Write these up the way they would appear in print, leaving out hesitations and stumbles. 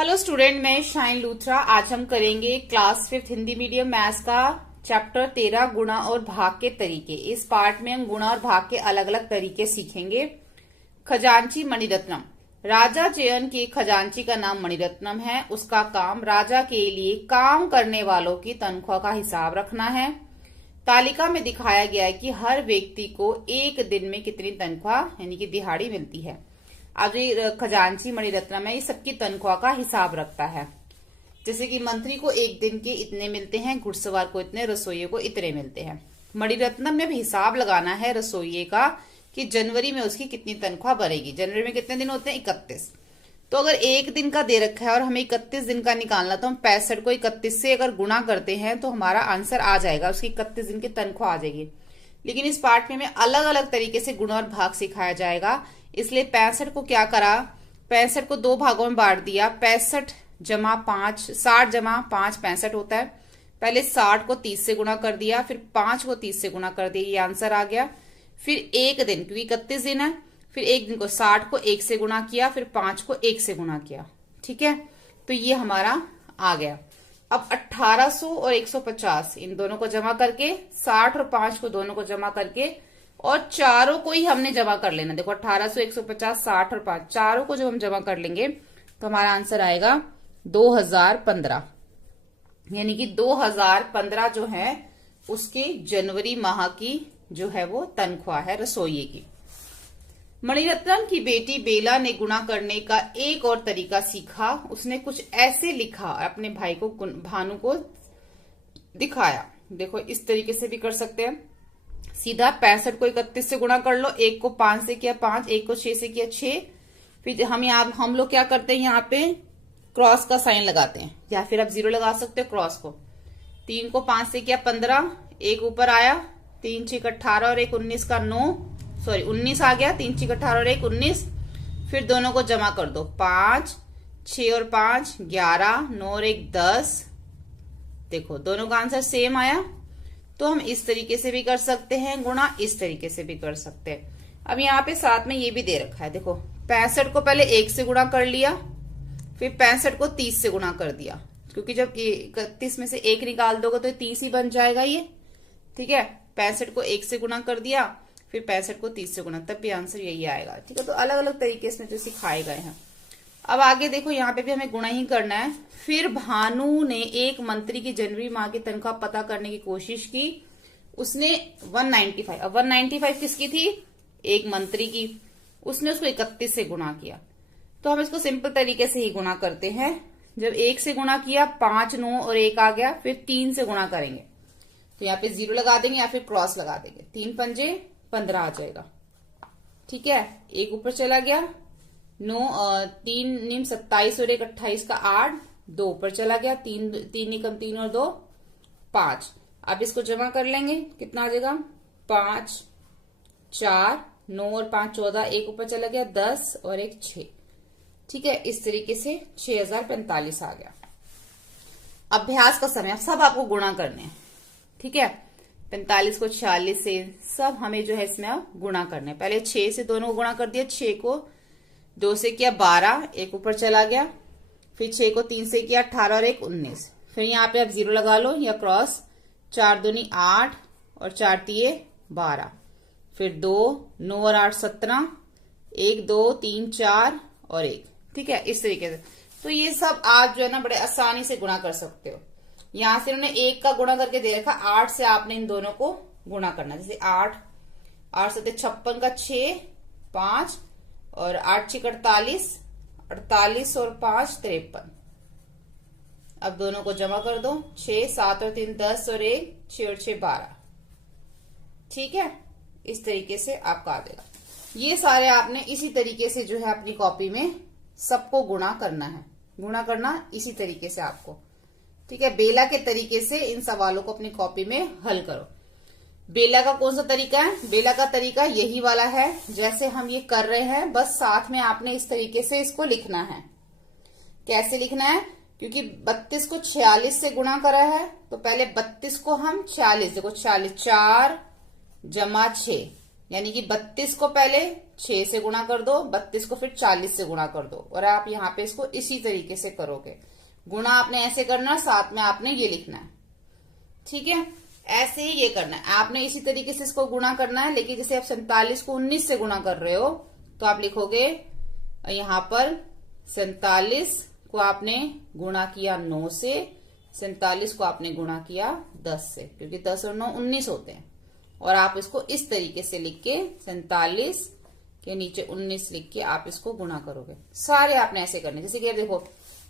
Hello student, मैं shine Luthra. आज हम करेंगे क्लास 5 हिंदी मीडियम मैथ्स का चैप्टर 13 गुणा और भाग के तरीके। इस पार्ट में हम गुणा और भाग के अलग अलग तरीके सीखेंगे। खजांची मणिरत्नम। राजा जयन के खजांची का नाम मणिरत्नम है। उसका काम राजा के लिए काम करने वालों की तनख्वाह का हिसाब रखना है। तालिका में दिखाया गया है कि हर व्यक्ति को एक दिन में कितनी तनख्वाह यानी कि दिहाड़ी मिलती है। अब ये खजांची मणिरत्नम है, ये सबकी तनख्वाह का हिसाब रखता है। जैसे कि मंत्री को एक दिन के इतने मिलते हैं, घुड़सवार को इतने, रसोइये को इतने मिलते हैं। मणिरत्नम में भी हिसाब लगाना है रसोइये का कि जनवरी में उसकी कितनी तनख्वाह बनेगी। जनवरी में कितने दिन होते हैं? 31। तो अगर एक दिन का दे रखा है और हमें 31 दिन का निकालना, तो हम 65 को 31 से अगर गुणा करते हैं तो हमारा आंसर आ जाएगा, उसकी 31 दिन की तनख्वाह आ जाएगी। लेकिन इस पार्ट में हमें अलग अलग तरीके से गुणा और भाग सिखाया जाएगा। इसलिए 65 को क्या करा, 65 को दो भागों में बांट दिया। 65 जमा 5, 60 जमा 5 65 होता है। पहले 60 को 30 से गुणा कर दिया, फिर 5 को 30 से गुणा कर दिया, ये आंसर आ गया। फिर एक दिन, क्योंकि 31 दिन है, फिर एक दिन को 60 को 1 से गुणा किया, फिर 5 को 1 से गुणा किया। ठीक है, तो ये हमारा आ गया। अब 1800 और 150 इन दोनों को जमा करके, 60 और 5 को दोनों को जमा करके, और चारों को ही हमने जमा कर लेना। देखो 1800, 150, 60 और 5, चारों को जब हम जमा कर लेंगे तो हमारा आंसर आएगा 2015। यानी कि 2015 जो है उसके जनवरी माह की जो है वो तनख्वाह है रसोइये की। मणिरत्नम की बेटी बेला ने गुणा करने का एक और तरीका सीखा। उसने कुछ ऐसे लिखा, अपने भाई को भानु को दिखाया। देखो इस तरीके से भी कर सकते हैं। सीधा 65 को 31 से गुणा कर लो, एक को 5 से किया 5, एक को 6 से किया 6। फिर हम लोग क्या करते हैं, यहाँ पे क्रॉस का साइन लगाते हैं, या फिर आप 0 लगा सकते हो क्रॉस को। 3 को 5 से किया 15, एक ऊपर आया, 3 6 18 और 1 19 का 19 आ गया। 3 6 18 और 1 19। फिर दोनों को जमा कर दो, 5 6 और 5 11, 9 और 1 10। देखो दोनों का आंसर सेम आया। तो हम इस तरीके से भी कर सकते हैं गुणा, इस तरीके से भी कर सकते हैं। अब यहाँ पे साथ में ये भी दे रखा है। देखो 65 को पहले 1 से गुणा कर लिया, फिर 65 को 30 से गुणा कर दिया, क्योंकि जब 31 में से 1 निकाल दोगे तो 30 ही बन जाएगा ये। ठीक है, 65 को 1 से गुणा कर दिया, फिर 65 को 30 से गुणा, तब भी आंसर यही आएगा। ठीक है, तो अलग अलग तरीके इसमें जो सिखाए गए हैं। अब आगे देखो, यहाँ पे भी हमें गुणा ही करना है। फिर भानु ने एक मंत्री की जनवरी माह की तनख्वाह पता करने की कोशिश की। उसने 195, अब 195 किसकी थी? एक मंत्री की। उसने उसको 31 से गुणा किया। तो हम इसको सिंपल तरीके से ही गुणा करते हैं। जब 1 से गुणा किया, 5 9 और 1 आ गया, फिर 3 से गुणा करेंगे तो यहाँ पे 0 लगा देंगे या फिर क्रॉस लगा देंगे। 3 पंजे 15 आ जाएगा। ठीक है, एक ऊपर चला गया, 3 निम 27 और 1 28 का 8, 2 ऊपर चला गया, 3 निकम 3 और 2 5। अब इसको जमा कर लेंगे, कितना आ जाएगा? 5 4 9 और 5 14, एक ऊपर चला गया, 10 और 1 6। ठीक है, इस तरीके से 6045 आ गया। अभ्यास का समय, अब सब आपको गुणा करने हैं। ठीक है, 45 को 46 से सब हमें जो है इसमें गुणा करने। पहले 6 से दोनों को गुणा कर दिया, 6 को 2 से किया 12, एक ऊपर चला गया, फिर 6 को 3 से किया 18 और 1 19। फिर यहाँ पे आप 0 लगा लो या क्रॉस, 4 दूनी 8 और 4 तिये 12, फिर 2 9 और 8 17, 1 2 3 4 और 1। ठीक है, इस तरीके से। तो ये सब आप जो है ना बड़े आसानी से गुणा कर सकते हो। यहां से उन्होंने 1 का गुणा करके दे रखा, 8 से आपने इन दोनों को गुणा करना। जैसे 8 8 7 56 का 6 5 और 8 6 48, 48 और 5 53। अब दोनों को जमा कर दो, 6 7 और 3 10 और 1 6 और 6 12। ठीक है, इस तरीके से आपका आ जाएगा। ये सारे आपने इसी तरीके से जो है अपनी कॉपी में सबको गुणा करना है। गुणा करना इसी तरीके से आपको। ठीक है, बेला के तरीके से इन सवालों को अपनी कॉपी में हल करो। बेला का कौन सा तरीका है? बेला का तरीका यही वाला है जैसे हम ये कर रहे हैं, बस साथ में आपने इस तरीके से इसको लिखना है। कैसे लिखना है? क्योंकि 32 को 46 से गुणा करा है, तो पहले 32 को हम 46, देखो 46 4 जमा 6, यानी कि 32 को पहले 6 से गुणा कर दो, 32 को फिर 40 से गुणा कर दो, और आप यहाँ पे इसको इसी तरीके से करोगे। गुणा आपने ऐसे करना, साथ में आपने ये लिखना है, ठीक है। ऐसे ही ये करना है, आपने इसी तरीके से इसको गुणा करना है। लेकिन जैसे आप 47 को 19 से गुणा कर रहे हो तो आप लिखोगे यहाँ पर 47 को आपने गुणा किया 9 से, 47 को आपने गुणा किया 10 से, क्योंकि 10 और 9 19 होते हैं। और आप इसको इस तरीके से लिख के 47 के नीचे 19 लिख के आप इसको गुणा करोगे। सारे आपने ऐसे करने, जैसे कि देखो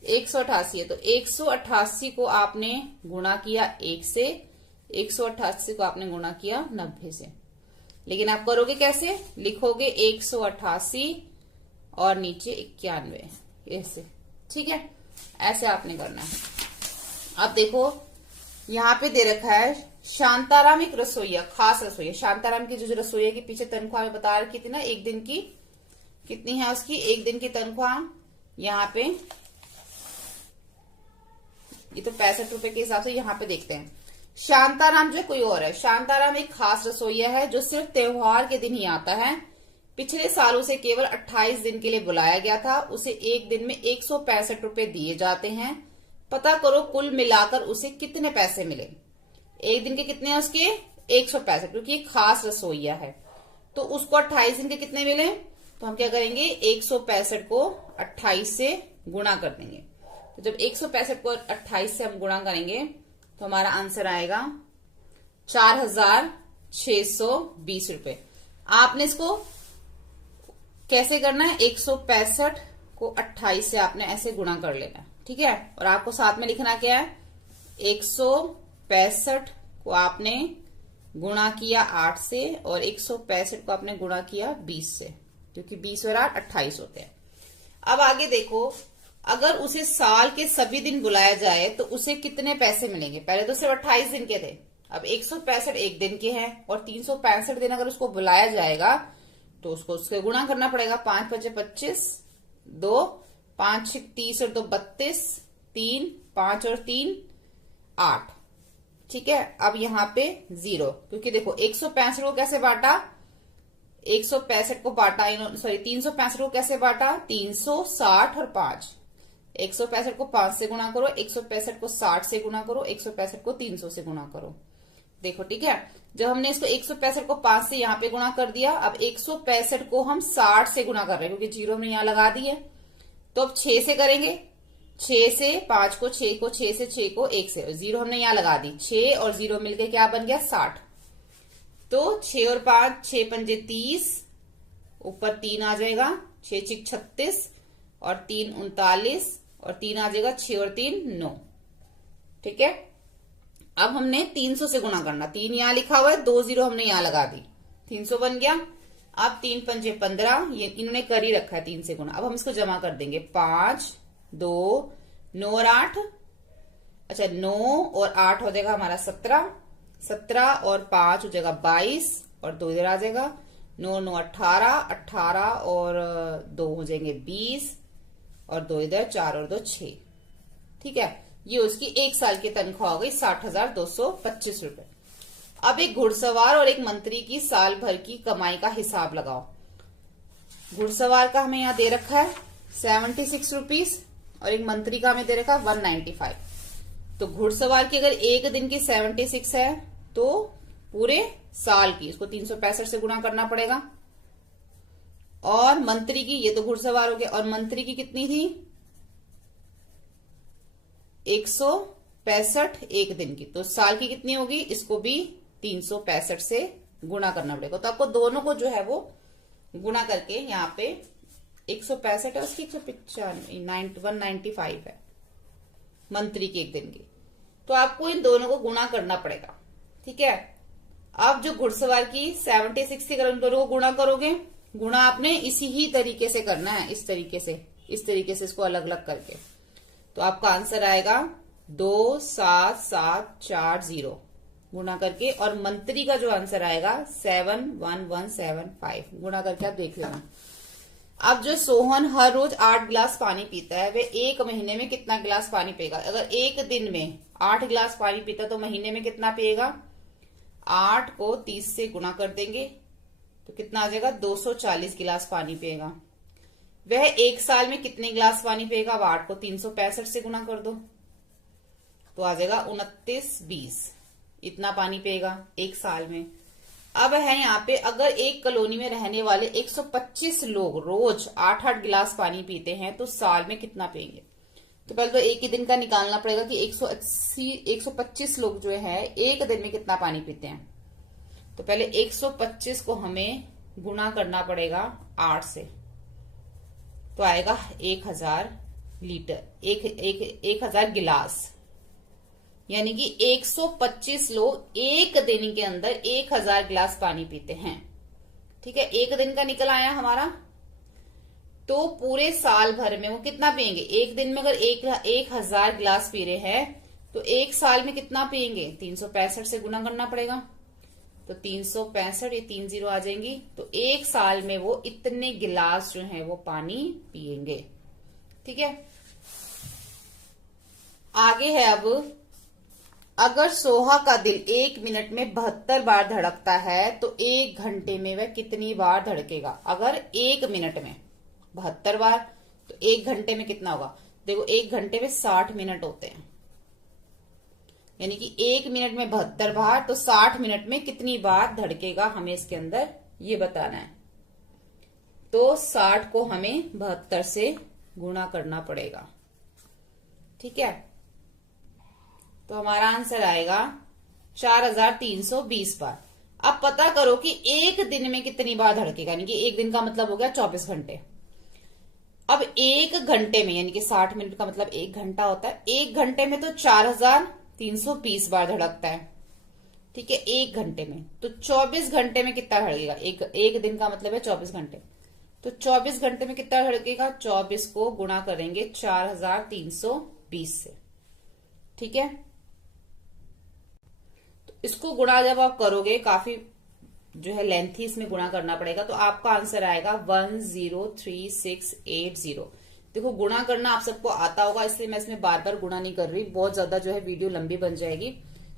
188 है तो 188 को आपने गुणा किया 1 से, 188 को आपने गुणा किया 90 से। लेकिन आप करोगे कैसे, लिखोगे 188 और नीचे 91 ऐसे, ठीक है। ऐसे आपने करना है। अब देखो यहाँ पे दे रखा है शांताराम एक रसोईया, खास रसोईया। शांताराम की जो रसोईया के पीछे तनख्वाह में बता रखी थी ना, एक दिन की कितनी है उसकी, एक दिन की तनख्वाह यहाँ पे ये तो 65 रुपए के हिसाब से यहाँ पे देखते हैं। शांताराम जो कोई और है, शांताराम एक खास रसोईया है जो सिर्फ त्योहार के दिन ही आता है। पिछले साल उसे केवल 28 दिन के लिए बुलाया गया था। उसे एक दिन में 165 रुपए दिए जाते हैं। पता करो कुल मिलाकर उसे कितने पैसे मिले। एक दिन के कितने हैं उसके, 165, क्योंकि एक खास रसोईया है तो उसको 28 दिन के कितने मिले, तो हम क्या करेंगे 165 को 28 से गुणा कर देंगे। तो जब 165 को 28 से हम गुणा करेंगे तो हमारा आंसर आएगा 4620 रुपए। आपने इसको कैसे करना है, 165 को 28 से आपने ऐसे गुणा कर लेना है, ठीक है। और आपको साथ में लिखना क्या है, 165 को आपने गुणा किया 8 से और 165 को आपने गुणा किया 20 से, क्योंकि 20 और 8 28 होते हैं। अब आगे देखो, अगर उसे साल के सभी दिन बुलाया जाए तो उसे कितने पैसे मिलेंगे। पहले तो सिर्फ 28 दिन के थे, अब 165 एक दिन के हैं और 365 दिन अगर उसको बुलाया जाएगा तो उसको उसके गुणा करना पड़ेगा। 5 × 5 = 25, 2 5 × 6 = 30 और 2 = 32, 3 5 और 3 8, ठीक है। अब यहाँ पे 0, क्योंकि देखो 165 को कैसे बांटा, 165 को बांटा, सॉरी 365 को कैसे बांटा, 360 और 5। 165 को 5 से गुणा करो, 165 को 60 से गुणा करो, 165 को 300 से गुणा करो। देखो ठीक है, जब हमने इसको 165 को 5 से यहाँ पे गुणा कर दिया, अब 165 को हम 60 से गुणा कर रहे हैं क्योंकि 0 हमने यहाँ लगा दी है। तो अब 6 से करेंगे, 6 से 5 को, 6 को, 6 से 6 को, 1 से, 0 हमने यहाँ लगा दी। 6 और 0 मिलके क्या बन गया, 60। तो 6 और 5, 6 × 5 = 30, ऊपर 3 आ जाएगा, 6 × 6 = 36 और 3 × 39 और 3 आ जाएगा, 6 और 3 9, ठीक है। अब हमने 300 से गुणा करना, 3 यहाँ लिखा हुआ है, 2 0 हमने यहाँ लगा दी, 300 बन गया। अब 3 × 5 = 15, ये इन्होंने कर ही रखा है 3 से गुणा। अब हम इसको जमा कर देंगे, 5 2 9 और 8, अच्छा 9 और 8 हो जाएगा हमारा 17, 17 और 5 हो जाएगा 22 और 2 इधर आ जाएगा, 9 9 18, 18 और 2 हो जाएंगे 20 और 2 इधर, 4 और 2 6, ठीक है। ये उसकी एक साल की तनख्वाह हो गई 60,225 रुपए। अब एक घुड़सवार और एक मंत्री की साल भर की कमाई का हिसाब लगाओ। घुड़सवार का हमें यहाँ दे रखा है 76 रुपीज और एक मंत्री का हमें दे रखा है 195। तो घुड़सवार की अगर एक दिन की 76 है तो पूरे साल की इसको 365 से गुणा करना पड़ेगा। और मंत्री की, ये तो घुड़सवार हो गया, और मंत्री की कितनी थी 165 एक दिन की, तो साल की कितनी होगी, इसको भी 365 से गुणा करना पड़ेगा। तो आपको दोनों को जो है वो गुणा करके यहाँ पे 165 है उसकी 195 है मंत्री की एक दिन की, तो आपको इन दोनों को गुणा करना पड़ेगा, ठीक है। अब जो घुड़सवार की 76 से अगर उन दोनों को गुणा करोगे, गुणा आपने इसी ही तरीके से करना है, इस तरीके से इसको अलग अलग करके, तो आपका आंसर आएगा 27740 गुणा करके। और मंत्री का जो आंसर आएगा 71175 गुणा करके आप देख लेना। अब जो सोहन हर रोज 8 गिलास पानी पीता है, वे एक महीने में कितना गिलास पानी पिएगा। अगर एक दिन में 8 गिलास पानी पीता तो महीने में कितना पिएगा, 8 को 30 से गुणा कर देंगे तो कितना आ जाएगा, 240 गिलास पानी पिएगा। वह एक साल में कितने गिलास पानी पिएगा? अब 8 को 365 से गुना कर दो तो आ जाएगा 29-20, इतना पानी पिएगा एक साल में। अब है यहाँ पे, अगर एक कॉलोनी में रहने वाले 125 लोग रोज 8-8 गिलास पानी पीते हैं तो साल में कितना पिएंगे? तो पहले तो एक ही दिन का निकालना पड़ेगा कि 125 लोग जो है एक दिन में कितना पानी पीते हैं। तो पहले 125 को हमें गुणा करना पड़ेगा 8 से, तो आएगा 1000 लीटर, 1000 गिलास। यानी कि 125 लोग एक दिन के अंदर 1000 गिलास पानी पीते हैं। ठीक है, एक दिन का निकल आया हमारा। तो पूरे साल भर में वो कितना पियेंगे? एक दिन में अगर 1000 गिलास पी रहे हैं तो एक साल में कितना पियेंगे? 365 से गुना करना पड़ेगा। तो 365, ये 3 0 आ जाएंगी। तो एक साल में वो इतने गिलास जो है वो पानी पियेंगे। ठीक है, आगे है अब, अगर सोहा का दिल 1 मिनट में 72 बार धड़कता है तो 1 घंटे में वह कितनी बार धड़केगा? अगर 1 मिनट में 72 बार तो 1 घंटे में कितना होगा? देखो 1 घंटे में 60 मिनट होते हैं, यानी कि 1 मिनट में 72 बार तो 60 मिनट में कितनी बार धड़केगा, हमें इसके अंदर ये बताना है। तो 60 को हमें 72 से गुणा करना पड़ेगा। ठीक है, तो हमारा आंसर आएगा 4320 बार। अब पता करो कि एक दिन में कितनी बार धड़केगा, यानी कि एक दिन का मतलब हो गया 24 घंटे। अब एक घंटे में, यानी कि 60 मिनट का मतलब 1 घंटा होता है, 1 घंटे में तो 4320 बार धड़कता है। ठीक है, 1 घंटे में। तो 24 घंटे में कितना धड़केगा? एक दिन का मतलब है 24 घंटे। तो 24 घंटे में कितना धड़केगा? 24 को गुणा करेंगे 4320 से। ठीक है, इसको गुणा जब आप करोगे, काफी जो है लेंथी इसमें गुणा करना पड़ेगा, तो आपका आंसर आएगा 103,680। देखो गुणा करना आप सबको आता होगा, इसलिए मैं इसमें बार बार गुणा नहीं कर रही, बहुत ज्यादा जो है वीडियो लंबी बन जाएगी।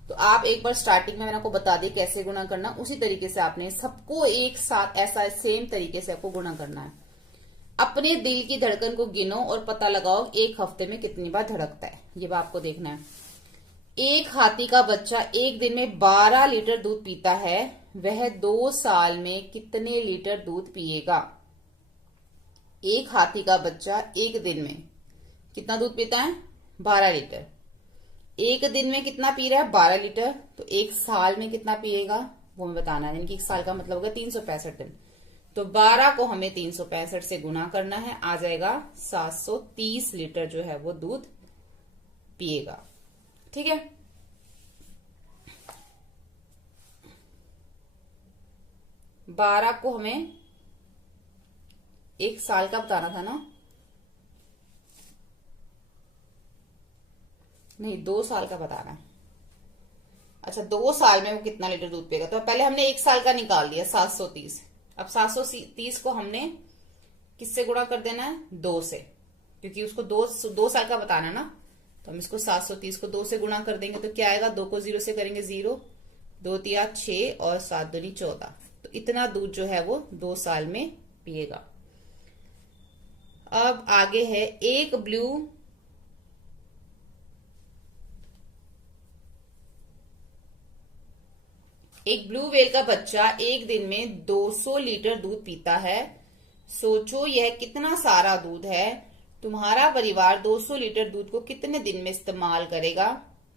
तो आप एक बार स्टार्टिंग में मैंने आपको बता दी कैसे गुणा करना, उसी तरीके से आपने सबको एक साथ ऐसा सेम तरीके से आपको गुणा करना है। अपने दिल की धड़कन को गिनो और पता लगाओ एक हफ्ते में कितनी बार धड़कता है, ये बात आपको देखना है। एक हाथी का बच्चा एक दिन में 12 लीटर दूध पीता है, वह 2 साल में कितने लीटर दूध पिएगा? एक हाथी का बच्चा एक दिन में कितना दूध पीता है? 12 लीटर। एक दिन में कितना पी रहा है? 12 लीटर। तो एक साल में कितना पिएगा वो हमें बताना है, यानी कि एक साल का मतलब होगा 365 दिन। तो 12 को हमें 365 से गुणा करना है, आ जाएगा 730 लीटर जो है वो दूध पिएगा। ठीक है, बारह को हमें एक साल का बताना था ना, नहीं 2 साल का बताना है। अच्छा, 2 साल में वो कितना लीटर दूध पिएगा? तो पहले हमने एक साल का निकाल लिया 730। अब 730 को हमने किससे गुणा कर देना है? 2 से, क्योंकि उसको 2 साल का बताना है ना। तो हम इसको 730 को 2 से गुणा कर देंगे तो क्या आएगा? 2 को 0 से करेंगे 0, 2 तिया 6 और 7 दूनी 14। तो इतना दूध जो है वो 2 साल में पिएगा। अब आगे है, एक ब्लू व्हेल का बच्चा एक दिन में 200 लीटर दूध पीता है। सोचो यह कितना सारा दूध है। तुम्हारा परिवार 200 लीटर दूध को कितने दिन में इस्तेमाल करेगा?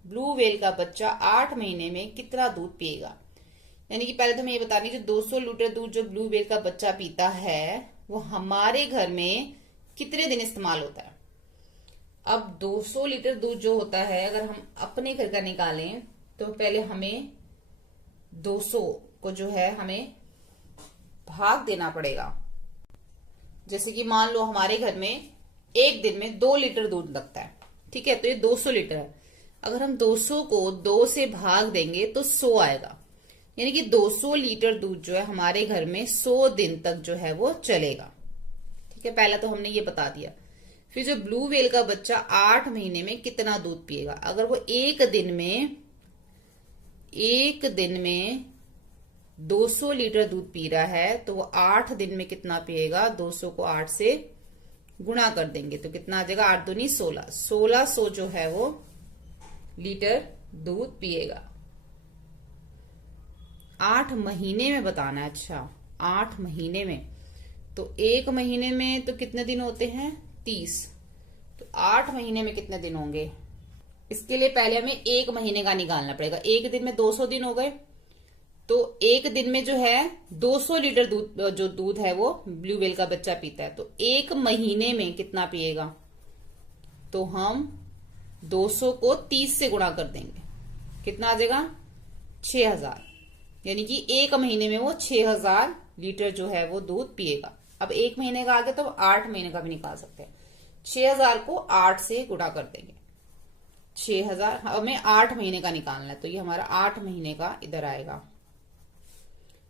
ब्लू व्हेल का बच्चा 8 महीने में कितना दूध पिएगा? यानी कि पहले तो मैं ये बता रही, जो 200 लीटर दूध जो ब्लू व्हेल का बच्चा पीता है वो हमारे घर में कितने दिन इस्तेमाल होता है? अब 200 लीटर दूध जो होता है, अगर हम अपने घर का निकालें तो पहले हमें 200 को जो है हमें भाग देना पड़ेगा। जैसे कि मान लो हमारे घर में एक दिन में 2 लीटर दूध लगता है, ठीक है, तो ये 200 लीटर है। अगर हम 200 को 2 से भाग देंगे तो 100 आएगा, यानी कि 200 लीटर दूध जो है हमारे घर में 100 दिन तक जो है वो चलेगा। ठीक है, पहला तो हमने ये बता दिया। फिर जो ब्लू व्हेल का बच्चा 8 महीने में कितना दूध पिएगा? अगर वो एक दिन में 200 लीटर दूध पी रहा है तो वो 8 दिन में कितना पिएगा, 200 को 8 से गुणा कर देंगे तो कितना आ जाएगा, 8 दूनी 16, 1600 जो है वो लीटर दूध पिएगा। 8 महीने में बताना है। अच्छा 8 महीने में, तो 1 महीने में तो कितने दिन होते हैं, 30, तो 8 महीने में कितने दिन होंगे, इसके लिए पहले हमें 1 महीने का निकालना पड़ेगा। 1 दिन में 200 दिन हो गए, तो 1 दिन में जो है 200 लीटर दूध, जो दूध है वो ब्लू व्हेल का बच्चा पीता है, तो 1 महीने में कितना पिएगा, तो हम 200 को 30 से गुणा कर देंगे, कितना आ जाएगा, 6000, यानी कि 1 महीने में वो 6000 लीटर जो है वो दूध पिएगा। अब 1 महीने का आ गया तो 8 महीने का भी निकाल सकते हैं। 6000 को 8 से गुणा कर देंगे, 6000, हमें 8 महीने का निकालना है, तो ये हमारा 8 महीने का इधर आएगा।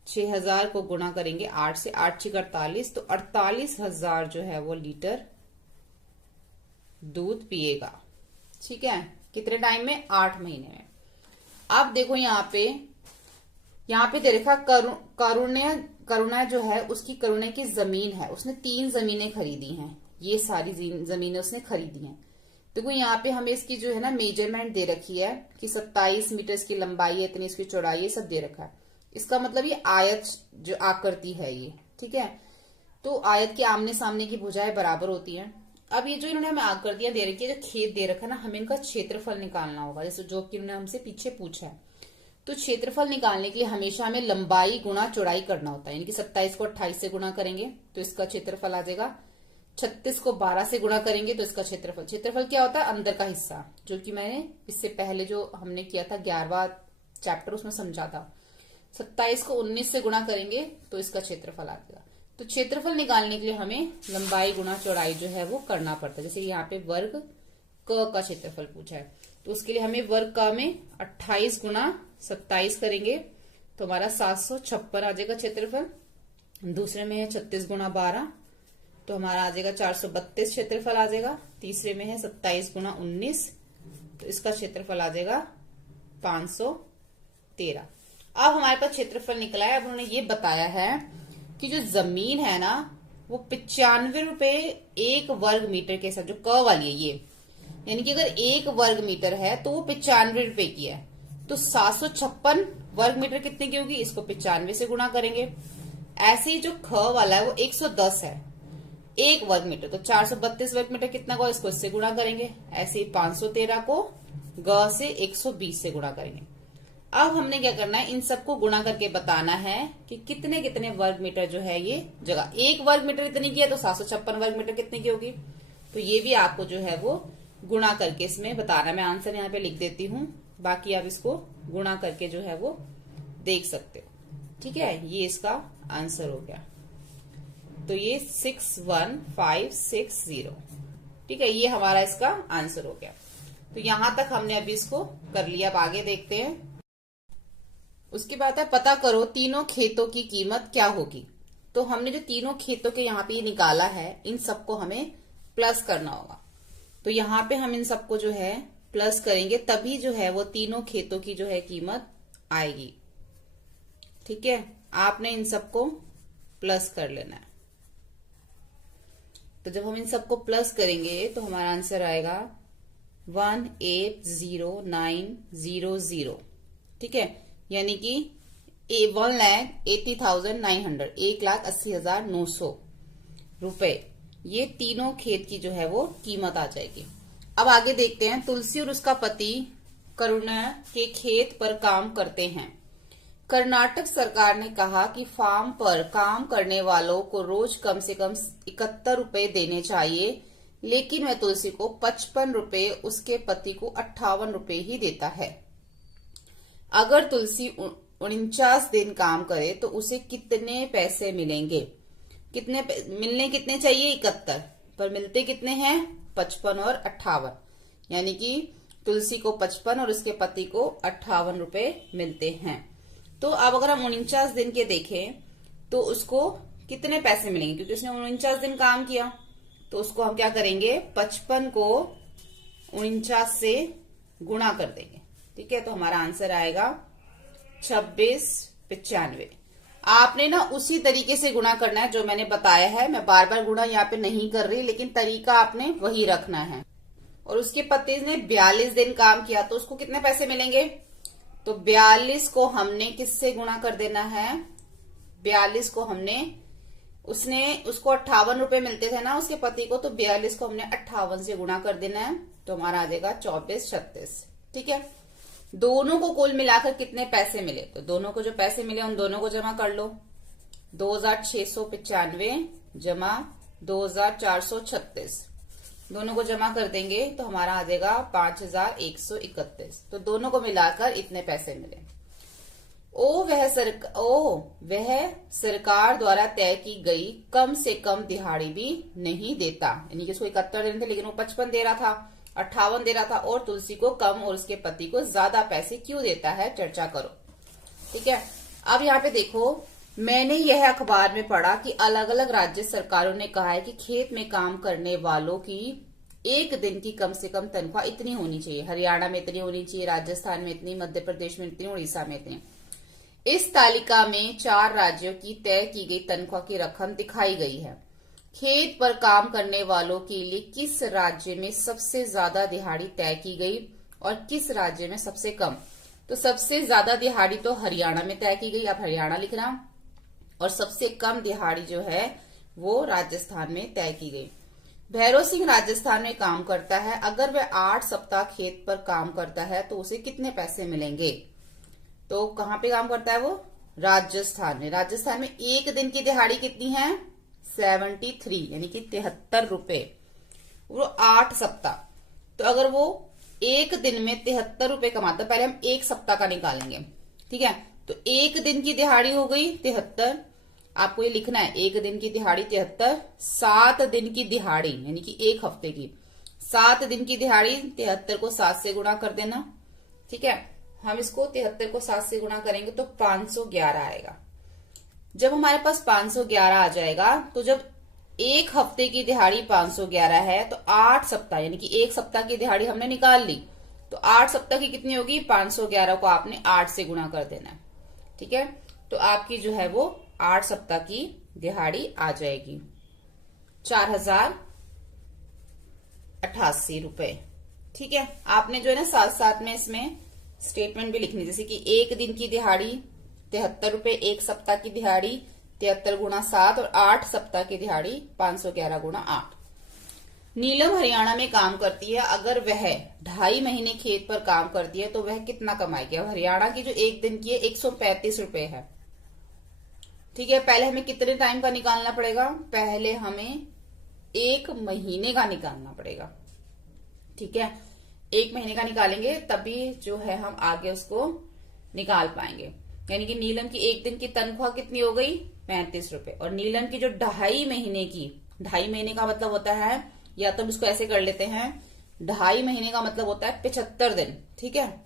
6000 को गुणा करेंगे 8 से, 8 6 48, तो 48000 जो है वो लीटर दूध पिएगा। ठीक है, कितने टाइम में, 8 महीने में। अब देखो यहाँ पे दे रखा करुणा जो है उसकी करुणा की जमीन है, उसने 3 जमीनें खरीदी हैं, ये सारी जमीनें उसने खरीदी हैं। देखो यहाँ पे हमें इसकी जो है ना मेजरमेंट दे रखी है कि 27 मीटर इसकी लंबाई है, इतनी इसकी चौड़ाई है, सब दे रखा है। इसका मतलब ये आयत जो आकृति है ये, ठीक है, तो आयत के आमने सामने की भुजाएं बराबर होती हैं। अब ये जो इन्होंने हमें आकृतियां दे रखी है, जो खेत दे रखा है ना, हमें इनका क्षेत्रफल निकालना होगा, जैसे जो कि उन्होंने हमसे पीछे पूछा है। तो क्षेत्रफल निकालने के लिए हमेशा हमें लंबाई गुणा चौड़ाई करना होता है, यानी कि 27 को 28 से गुणा करेंगे तो इसका क्षेत्रफल आ जाएगा, 36 को 12 से गुणा करेंगे तो इसका क्षेत्रफल क्या होता है, अंदर का हिस्सा, जो कि मैंने इससे पहले जो हमने किया था 11वां चैप्टर उसमें समझा था। 27 को 19 से गुणा करेंगे तो इसका क्षेत्रफल आ जाएगा। तो क्षेत्रफल निकालने के लिए हमें लंबाई गुणा चौड़ाई जो है वो करना पड़ता है। जैसे यहाँ पे वर्ग क का क्षेत्रफल पूछा है, तो उसके लिए हमें वर्ग का में 28 गुणा 27 करेंगे तो हमारा 756 आ जाएगा क्षेत्रफल। दूसरे में है 36 गुणा 12 तो हमारा आ जाएगा 432 क्षेत्रफल आ जाएगा। तीसरे में है 27 गुणा 19 तो इसका क्षेत्रफल आ जाएगा 513। अब हमारे पास क्षेत्रफल निकला है। अब उन्होंने ये बताया है कि जो जमीन है ना वो 95 रुपए 1 वर्ग मीटर के साथ, जो क वाली है ये, यानी कि अगर 1 वर्ग मीटर है तो वो 95 रुपए की है, तो 756 वर्ग मीटर कितने की होगी, इसको 95 से गुणा करेंगे। ऐसे ही जो ख वाला है वो 110 है 1 वर्ग मीटर, तो 432 वर्ग मीटर कितना को, इसको इससे गुणा करेंगे। ऐसे ही 513 को ग से 120 से गुणा करेंगे। अब हमने क्या करना है, इन सबको गुणा करके बताना है कि कितने कितने वर्ग मीटर जो है ये जगह। 1 वर्ग मीटर इतनी की है तो 756 वर्ग मीटर कितने की होगी, तो ये भी आपको जो है वो गुणा करके इसमें बताना। मैं आंसर यहाँ पे लिख देती हूँ, बाकी आप इसको गुणा करके जो है वो देख सकते हो। ठीक है, ये इसका आंसर हो गया। तो ये 61560, ठीक है, ये हमारा इसका आंसर हो गया। तो यहां तक हमने अभी इसको कर लिया। अब आगे देखते हैं। उसके बाद है पता करो तीनों खेतों की कीमत क्या होगी। तो हमने जो तीनों खेतों के यहाँ पे ये निकाला है, इन सबको हमें प्लस करना होगा। तो यहाँ पे हम इन सबको जो है प्लस करेंगे, तभी जो है वो तीनों खेतों की जो है कीमत आएगी। ठीक है, आपने इन सबको प्लस कर लेना है। तो जब हम इन सबको प्लस करेंगे तो हमारा आंसर आएगा 1,809,000। ठीक है, यानी कि 1,80,900, 1,80,900 रुपए, ये तीनों खेत की जो है वो कीमत आ जाएगी। अब आगे देखते हैं। तुलसी और उसका पति करुणा के खेत पर काम करते हैं। कर्नाटक सरकार ने कहा कि फार्म पर काम करने वालों को रोज कम से कम 71 रुपए देने चाहिए, लेकिन वह तुलसी को 55 रुपए, उसके पति को 58 रुपए ही देता है। अगर तुलसी 49 दिन काम करे तो उसे कितने पैसे मिलेंगे? कितने चाहिए? 71, पर मिलते कितने हैं? 55 और 58, यानी कि तुलसी को 55 और उसके पति को 58 रुपए मिलते हैं। तो अब अगर हम 49 दिन के देखें तो उसको कितने पैसे मिलेंगे, क्योंकि उसने 49 दिन काम किया, तो उसको हम क्या करेंगे, 55 को 49 से गुणा कर देंगे। ठीक है, तो हमारा आंसर आएगा 26 95। आपने ना उसी तरीके से गुणा करना है जो मैंने बताया है। मैं बार बार गुणा यहाँ पे नहीं कर रही, लेकिन तरीका आपने वही रखना है। और उसके पति ने 42 दिन काम किया तो उसको कितने पैसे मिलेंगे? तो 42 को हमने किससे गुणा कर देना है? 42 को हमने, उसको 58 रुपए मिलते थे ना उसके पति को, तो 42 को हमने 58 से गुणा कर देना है, तो हमारा आ जाएगा 2436। ठीक है। दोनों को कुल मिलाकर कितने पैसे मिले? तो दोनों को जो पैसे मिले उन दोनों को जमा कर लो। 2695 जमा 2436, दोनों को जमा कर देंगे तो हमारा आ जाएगा 5131। तो दोनों को मिलाकर इतने पैसे मिले। वह सरकार द्वारा तय की गई कम से कम दिहाड़ी भी नहीं देता, यानी कि उसको 71 देने थे लेकिन वो 55 दे रहा था, 58 दे रहा था, और तुलसी को कम और उसके पति को ज्यादा पैसे क्यों देता है, चर्चा करो। ठीक है। अब यहाँ पे देखो, मैंने यह अखबार में पढ़ा कि अलग अलग राज्य सरकारों ने कहा है कि खेत में काम करने वालों की एक दिन की कम से कम तनख्वाह इतनी होनी चाहिए। हरियाणा में इतनी होनी चाहिए, राजस्थान में इतनी, मध्य प्रदेश में इतनी, उड़ीसा में इतनी। इस तालिका में 4 राज्यों की तय की गई तनख्वाह की रकम दिखाई गई है। खेत पर काम करने वालों के लिए किस राज्य में सबसे ज्यादा दिहाड़ी तय की गई और किस राज्य में सबसे कम? तो सबसे ज्यादा दिहाड़ी तो हरियाणा में तय की गई, आप हरियाणा लिखना, और सबसे कम दिहाड़ी जो है वो राजस्थान में तय की गई। भैरव सिंह राजस्थान में काम करता है। अगर वह 8 सप्ताह खेत पर काम करता है तो उसे कितने पैसे मिलेंगे? तो कहाँ पे काम करता है वो? राजस्थान में। राजस्थान में एक दिन की दिहाड़ी कितनी है? 73, यानी कि 73 रुपए। वो 8 सप्ताह, तो अगर वो एक दिन में 73 रुपए कमाता, पहले हम एक सप्ताह का निकालेंगे। ठीक है। तो एक दिन की दिहाड़ी हो गई 73, आपको ये लिखना है, एक दिन की दिहाड़ी 73, 7 दिन की दिहाड़ी यानी कि एक हफ्ते की, 7 दिन की दिहाड़ी 73 को 7 से गुणा कर देना। ठीक है। हम इसको 73 को 7 से गुणा करेंगे तो 511 आएगा। जब हमारे पास 511 आ जाएगा, तो जब एक हफ्ते की दिहाड़ी 511 है तो 8 सप्ताह यानी कि एक सप्ताह की दिहाड़ी हमने निकाल ली, तो 8 सप्ताह की कितनी होगी? 511 को आपने 8 से गुणा कर देना है। ठीक है। तो आपकी जो है वो 8 सप्ताह की दिहाड़ी आ जाएगी 4088 रुपए। ठीक है। आपने जो है ना साथ साथ में इसमें स्टेटमेंट भी लिखनी, जैसे कि एक दिन की दिहाड़ी 73 रुपए, एक सप्ताह की दिहाड़ी 73 गुणा 7 और 8 सप्ताह की दिहाड़ी 511 गुणा 8। नीलम हरियाणा में काम करती है। अगर वह 2.5 महीने खेत पर काम करती है तो वह कितना कमाएगी? अब हरियाणा की जो एक दिन की है 135 रुपए है। ठीक है। पहले हमें कितने टाइम का निकालना पड़ेगा? पहले हमें 1 महीने का निकालना पड़ेगा। ठीक है। 1 महीने का निकालेंगे तभी जो है हम आगे उसको निकाल पाएंगे। यानी कि नीलम की एक दिन की तनख्वाह कितनी हो गई? 35 रुपए। और नीलम की जो 2.5 महीने की, 2.5 महीने का मतलब होता है, या तो हम इसको ऐसे कर लेते हैं, 2.5 महीने का मतलब होता है 75 दिन। ठीक है।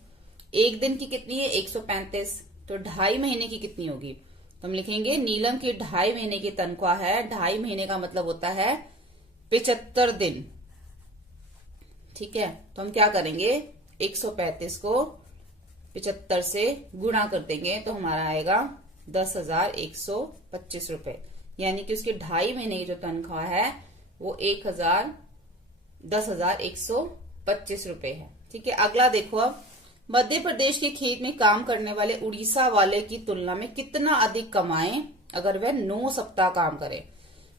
एक दिन की कितनी है? 135, तो 2.5 महीने की कितनी होगी? तो हम लिखेंगे नीलम की 2.5 महीने की तनख्वाह है, 2.5 महीने का मतलब होता है 75 दिन। ठीक है। तो हम क्या करेंगे? 135 को 75 से गुणा कर देंगे तो हमारा आएगा 10,125 रुपए, यानी कि उसकी 2.5 महीने की जो तनख्वाह है वो 10,125 रुपए है। ठीक है। अगला देखो, अब मध्य प्रदेश के खेत में काम करने वाले उड़ीसा वाले की तुलना में कितना अधिक कमाएं अगर वह 9 सप्ताह काम करे?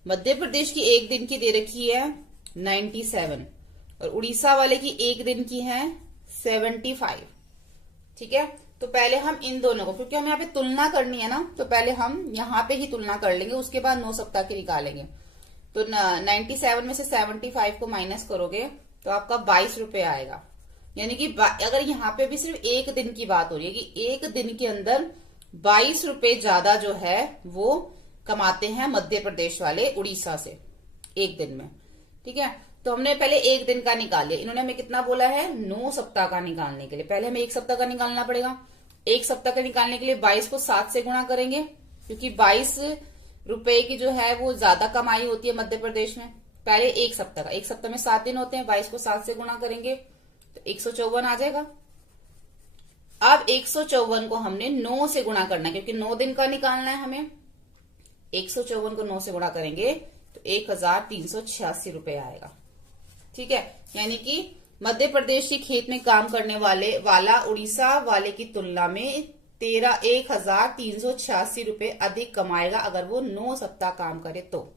मध्य प्रदेश की एक दिन की दे रखी है 97 और उड़ीसा वाले की एक दिन की है 75। ठीक है। तो पहले हम इन दोनों को, क्योंकि हम यहाँ पे तुलना करनी है ना, तो पहले हम यहाँ पे ही तुलना कर लेंगे, उसके बाद 9 सप्ताह की निकालेंगे। तो 97 में से 75 को माइनस करोगे तो आपका 22 रुपए आएगा। यानी कि अगर यहाँ पे भी सिर्फ एक दिन की बात हो रही है कि एक दिन के अंदर 22 रुपए ज्यादा जो है वो कमाते हैं मध्य प्रदेश वाले उड़ीसा से एक दिन में। ठीक है। तो हमने पहले एक दिन का निकाल लिया, इन्होंने हमें कितना बोला है? 9 सप्ताह का निकालने के लिए पहले हमें एक सप्ताह का निकालना पड़ेगा। एक सप्ताह का निकालने के लिए 22 को 7 से गुणा करेंगे, क्योंकि 22 रुपए की जो है वो ज्यादा कमाई होती है मध्य प्रदेश में। पहले एक सप्ताह का, एक सप्ताह में 7 दिन होते हैं, 22 को 7 से गुणा करेंगे तो 154 आ जाएगा। अब 154 को हमने 9 से गुणा करना है, क्योंकि 9 दिन का निकालना है हमें। 154 को 9 से गुणा करेंगे तो 1386 रुपए आएगा। ठीक है, यानी कि मध्य प्रदेश के खेत में काम करने वाला उड़ीसा वाले की तुलना में 1386 रुपए अधिक कमाएगा अगर वो 9 सप्ताह काम करे तो।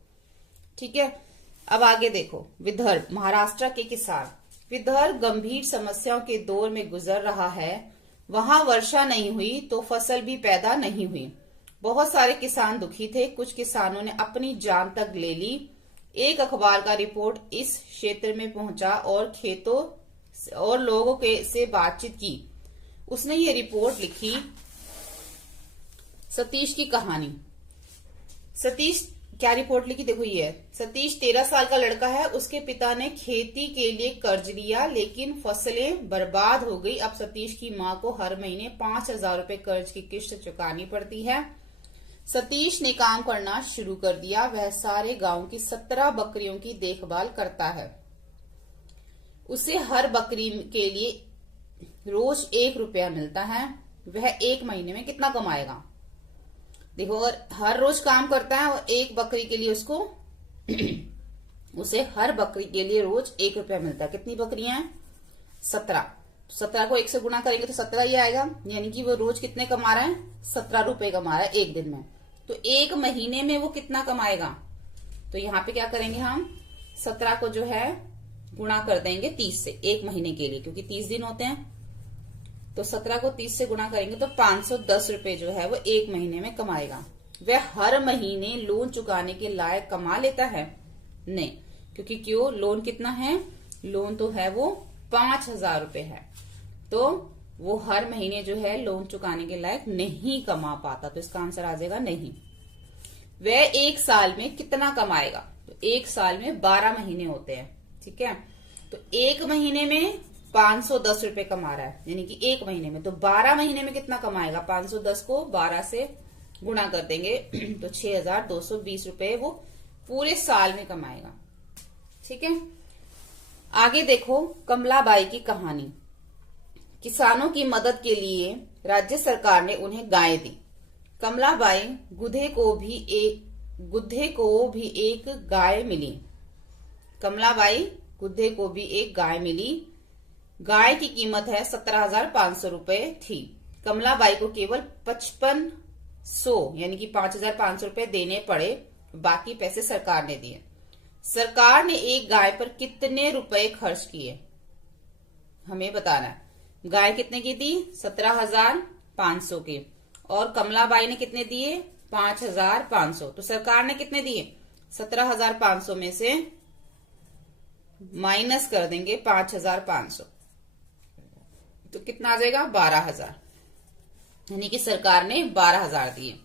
ठीक है, अब आगे देखो, विदर्भ, महाराष्ट्र के किसान। विदर्भ गंभीर समस्याओं के दौर में गुजर रहा है। वहां वर्षा नहीं हुई तो फसल भी पैदा नहीं हुई। बहुत सारे किसान दुखी थे। कुछ किसानों ने अपनी जान तक ले ली। एक अखबार का रिपोर्ट इस क्षेत्र में पहुंचा और खेतों और लोगों से बातचीत की। उसने ये रिपोर्ट लिखी, सतीश की कहानी। सतीश क्या रिपोर्ट लिखी, देखो ये है। सतीश 13 साल का लड़का है। उसके पिता ने खेती के लिए कर्ज लिया, लेकिन फसलें बर्बाद हो गई। अब सतीश की माँ को हर महीने 5000 रुपए कर्ज की किस्त चुकानी पड़ती है। सतीश ने काम करना शुरू कर दिया। वह सारे गांव की 17 बकरियों की देखभाल करता है। उसे हर बकरी के लिए रोज 1 रुपया मिलता है। वह एक महीने में कितना कमाएगा? देखो, अगर हर रोज काम करता है और एक बकरी के लिए उसे हर बकरी के लिए रोज 1 रुपया मिलता है। कितनी बकरियां हैं? 17। 17 को 1 से गुणा करेंगे तो 17 ही आएगा, यानी कि वो रोज कितने कमा रहा है? 17 रुपए कमा रहा है एक दिन में। तो एक महीने में वो कितना कमाएगा? तो यहाँ पे क्या करेंगे हम, 17 को जो है गुणा कर देंगे 30 से, एक महीने के लिए, क्योंकि 30 दिन होते हैं। तो 17 को 30 से गुणा करेंगे तो 510 रुपए जो है वो एक महीने में कमाएगा। वह हर महीने लोन चुकाने के लायक कमा लेता है? नहीं, क्योंकि क्यों? लोन कितना है? लोन तो है वो 5000 रुपए है, तो वो हर महीने जो है लोन चुकाने के लायक नहीं कमा पाता। तो इसका आंसर आ जाएगा नहीं। वह एक साल में कितना कमाएगा? तो एक साल में 12 महीने होते हैं। ठीक है, तो एक महीने में 510 रुपए कमा रहा है, यानी कि एक महीने में। तो 12 महीने में कितना कमाएगा? 510 को 12 से गुणा कर देंगे तो 6220 रुपए वो पूरे साल में कमाएगा। ठीक है, आगे देखो, कमलाबाई की कहानी। किसानों की मदद के लिए राज्य सरकार ने उन्हें गाय दी। कमलाबाई गुधे को भी एक गाय मिली। कमलाबाई गुधे को भी एक गाय मिली। गाय की कीमत है 17,500 रुपए थी। कमलाबाई को केवल 5500 यानी कि 5,500 रुपए देने पड़े, बाकी पैसे सरकार ने दिए। सरकार ने एक गाय पर कितने रुपए खर्च किए? हमें बताना है। गाय कितने की दी? 17,500 की। और कमलाबाई ने कितने दिए? 5,500। तो सरकार ने कितने दिए? 17,500 में से माइनस कर देंगे 5,500, तो कितना आ जाएगा? 12,000, यानी कि सरकार ने 12,000 दिए।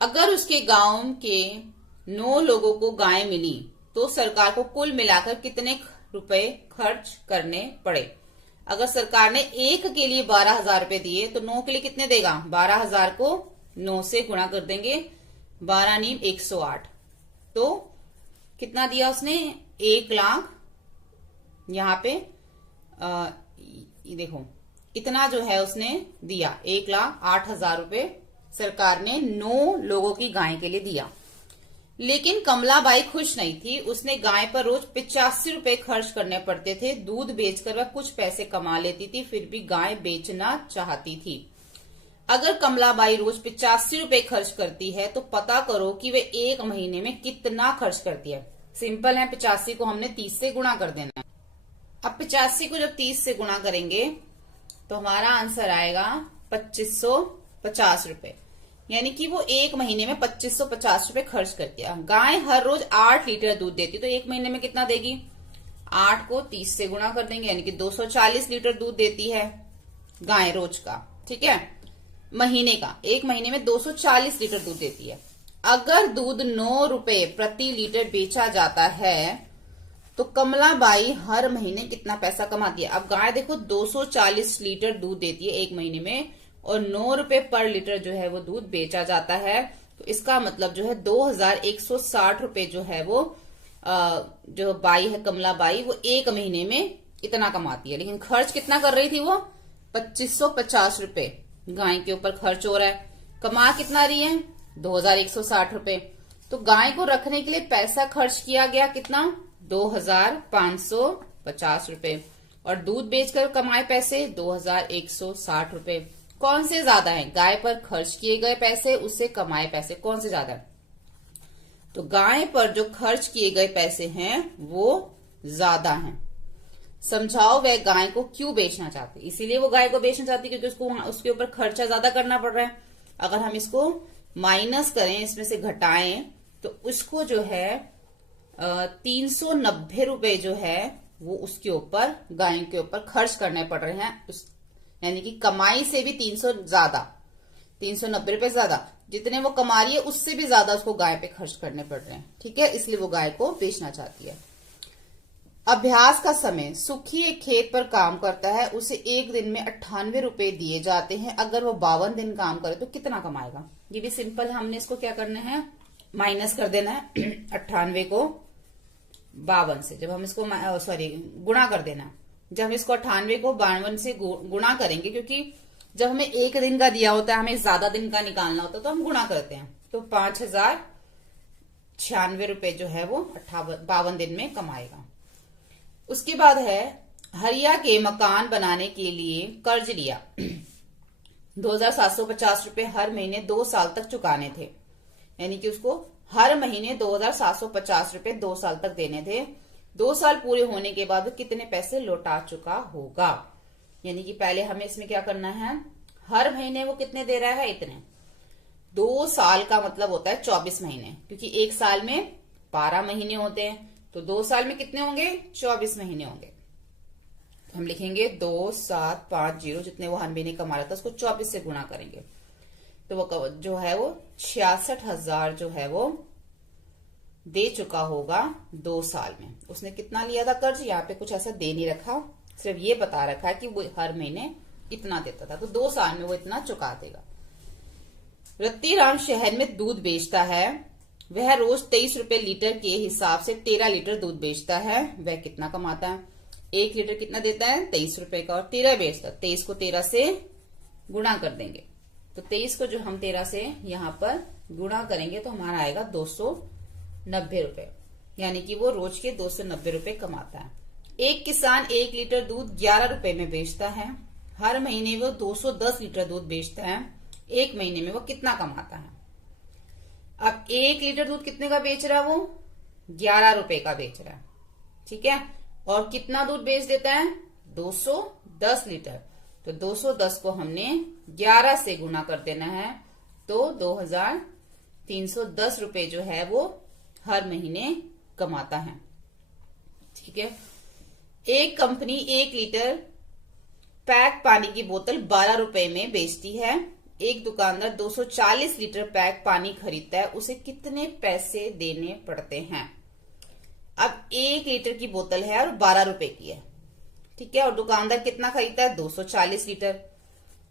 अगर उसके गांव के 9 लोगों को गाय मिली तो सरकार को कुल मिलाकर कितने रुपए खर्च करने पड़े? अगर सरकार ने एक के लिए 12,000 रुपए दिए तो 9 के लिए कितने देगा? 12,000 को 9 से गुणा कर देंगे, 12 नीम 108। तो कितना दिया उसने? 1 लाख। यहाँ पे देखो, इतना जो है उसने दिया, 1,08,000 रुपए सरकार ने 9 लोगों की गाय के लिए दिया। लेकिन कमलाबाई खुश नहीं थी। उसने गाय पर रोज 85 रुपए खर्च करने पड़ते थे। दूध बेचकर वह कुछ पैसे कमा लेती थी, फिर भी गाय बेचना चाहती थी। अगर कमलाबाई रोज 85 रुपए खर्च करती है तो पता करो कि वे एक महीने में कितना खर्च करती है। सिंपल है, 85 को हमने 30 से गुणा कर देना है। अब 85 को जब 30 से गुणा करेंगे तो हमारा आंसर आएगा 2550 रुपए, यानी कि वो एक महीने में 2550 रुपए खर्च करती है। गाय हर रोज 8 लीटर दूध देती है, तो एक महीने में कितना देगी? 8 को 30 से गुणा कर देंगे, यानी कि 240 लीटर दूध देती है गाय रोज का। ठीक है, महीने का, एक महीने में 240 लीटर दूध देती है। अगर दूध 9 रुपए प्रति लीटर बेचा जाता है तो कमलाबाई हर महीने कितना पैसा कमाती है? अब गाय देखो 240 लीटर दूध देती है एक महीने में और 9 रुपए पर लीटर जो है वो दूध बेचा जाता है, तो इसका मतलब जो है 2,160 रुपए जो है वो जो बाई है कमलाबाई वो एक महीने में इतना कमाती है। लेकिन खर्च कितना कर रही थी वो? 2550 रुपए गाय के ऊपर खर्च हो रहा है। कमा कितना रही है? 2160 रुपए। तो गाय को रखने के लिए पैसा खर्च किया गया कितना? 2550 रुपए। और दूध बेचकर कमाए पैसे 2160 रुपए। कौन से ज्यादा है? गाय पर खर्च किए गए पैसे उससे कमाए पैसे कौन से ज्यादा है? तो गाय पर जो खर्च किए गए पैसे हैं वो ज्यादा हैं। समझाओ वह गाय को क्यों बेचना चाहते? इसीलिए वो गाय को बेचना चाहती क्योंकि उसको उसके ऊपर खर्चा ज्यादा करना पड़ रहा है। अगर हम इसको माइनस करें, इसमें से घटाएं, तो उसको जो है 390 रुपए जो है वो उसके ऊपर, गाय के ऊपर खर्च करने पड़ रहे हैं। यानी कि कमाई से भी 390 रुपए ज्यादा, जितने वो कमा रही है उससे भी ज्यादा उसको गाय पे खर्च करने पड़ रहे हैं। ठीक है, इसलिए वो गाय को बेचना चाहती है। अभ्यास का समय, सुखी एक खेत पर काम करता है, उसे एक दिन में 98 रुपए दिए जाते हैं। अगर वो 52 दिन काम करे तो कितना कमाएगा? ये भी सिंपल है, हमने इसको क्या करना है? माइनस कर देना है 98 को 52 से। जब हम इसको गुणा कर देना। जब हम इसको 98 को 52 से गुणा करेंगे, क्योंकि जब हमें एक दिन का दिया होता है, हमें ज्यादा दिन का निकालना होता है, तो हम गुणा करते हैं। तो 5096 रुपए जो है वो 52 दिन में कमाएगा। उसके बाद है, हरिया के मकान बनाने के लिए कर्ज लिया। 2750 रुपए हर महीने 2 साल तक चुकाने थे। यानी कि उसको हर महीने 2750 रुपए 2 साल तक देने थे। 2 साल पूरे होने के बाद कितने पैसे लौटा चुका होगा? यानी कि पहले हमें इसमें क्या करना है? हर महीने वो कितने दे रहा है? इतने। 2 साल का मतलब होता है 24 महीने, क्योंकि एक साल में 12 महीने होते हैं। तो 2 साल में कितने होंगे? 24 महीने होंगे। हम लिखेंगे 2750, जितने वो हर महीने कमा रहा था उसको 24 से गुणा करेंगे। तो वो जो है वो 66,000 जो है वो दे चुका होगा 2 साल में। उसने कितना लिया था कर्ज? यहाँ पे कुछ ऐसा दे नहीं रखा, सिर्फ ये बता रखा है कि वो हर महीने इतना देता था, तो 2 साल में वो इतना चुका देगा। रत्तीराम शहर में दूध बेचता है। वह रोज 23 रुपए लीटर के हिसाब से 13 लीटर दूध बेचता है। वह कितना कमाता है? 1 लीटर कितना देता है? 23 रुपए का, और 13 बेचता है। 23 को 13 से गुणा कर देंगे। तो 23 को जो हम 13 से यहाँ पर गुणा करेंगे तो हमारा आएगा 290 रुपए। यानी कि वो रोज के 290 रुपए कमाता है। एक किसान 1 लीटर दूध 11 रुपए में बेचता है। हर महीने वो 210 लीटर दूध बेचता है। एक महीने में वो कितना कमाता है? अब 1 लीटर दूध कितने का बेच रहा है? वो 11 रुपए का बेच रहा है। ठीक है, और कितना दूध बेच देता है? 210 लीटर। तो 210 को हमने 11 से गुणा कर देना है, तो 2310 रुपए जो है वो हर महीने कमाता है। ठीक है, एक कंपनी 1 लीटर पैक पानी की बोतल 12 रुपए में बेचती है। एक दुकानदार 240 लीटर पैक पानी खरीदता है, उसे कितने पैसे देने पड़ते हैं? अब 1 लीटर की बोतल है और 12 रुपए की है। ठीक है, और दुकानदार कितना खरीदता है? 240 लीटर।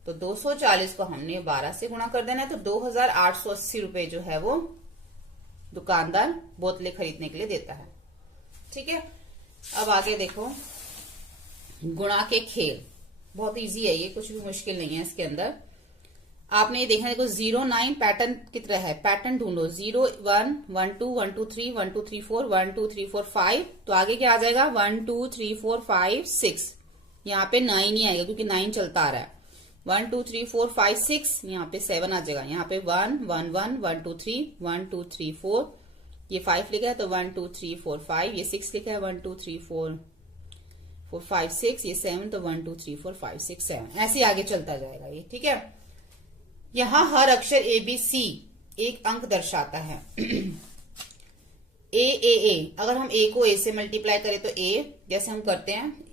तो 240 को हमने 12 से गुणा कर देना है, तो 2880 रुपए जो है वो दुकानदार बोतलें खरीदने के लिए देता है। ठीक है, अब आगे देखो, गुणा के खेल। बहुत इजी है ये, कुछ भी मुश्किल नहीं है इसके अंदर। आपने ये देखना है, देखो 09 पैटर्न की तरह है। पैटर्न ढूंढो। 0 1 1 2 1 2 3 1 2 3 4 1 2 3 4 5। तो आगे क्या आ जाएगा? 1 2 3 4 5 6। यहाँ पे 9 ही आएगा क्योंकि 9 चलता आ रहा है। 1 2 3 4 5 6, यहाँ पे 7 आ जाएगा। यहाँ पे 1 1 1 1 2 3 1 2 3 4, ये 5 लिखा है तो 1 2 3 4 5, ये 6 लिखा है 1 2 3 4 4 5 6, ये 7, तो 1 2 3 4 5 6 7, ऐसे आगे चलता जाएगा ये। ठीक है, यहां हर अक्षर ABC एक अंक दर्शाता है। ए अगर हम A को A से मल्टीप्लाई करें तो A, जैसे हम करते हैं,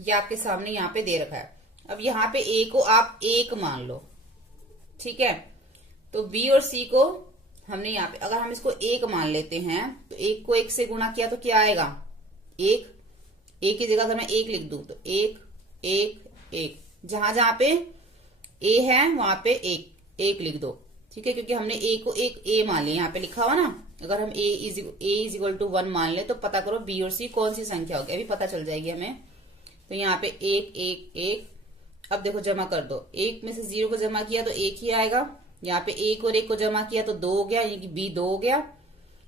ये आपके सामने यहाँ पे दे रखा है। अब यहाँ पे A को आप 1 मान लो। ठीक है, तो B और C को हमने यहाँ पे, अगर हम इसको 1 मान लेते हैं तो 1 को 1 से गुणा किया तो क्या आएगा? 1। A की जगह अगर मैं 1 लिख दूं तो 1 1 1, जहां जहां पे A है वहां पे 1 लिख दो। ठीक है, क्योंकि हमने A को एक A मान लिया, यहाँ पे लिखा हुआ ना। अगर हम A इज इक्वल टू 1 मान ले तो पता करो B और C कौन सी संख्या होगी, अभी पता चल जाएगी हमें। तो यहाँ पे 1 1 1। अब देखो जमा कर दो, एक में से 0 को जमा किया तो 1 ही आएगा, यहाँ पे 1 और 1 को जमा किया तो 2 हो गया, यानी कि बी 2 हो गया।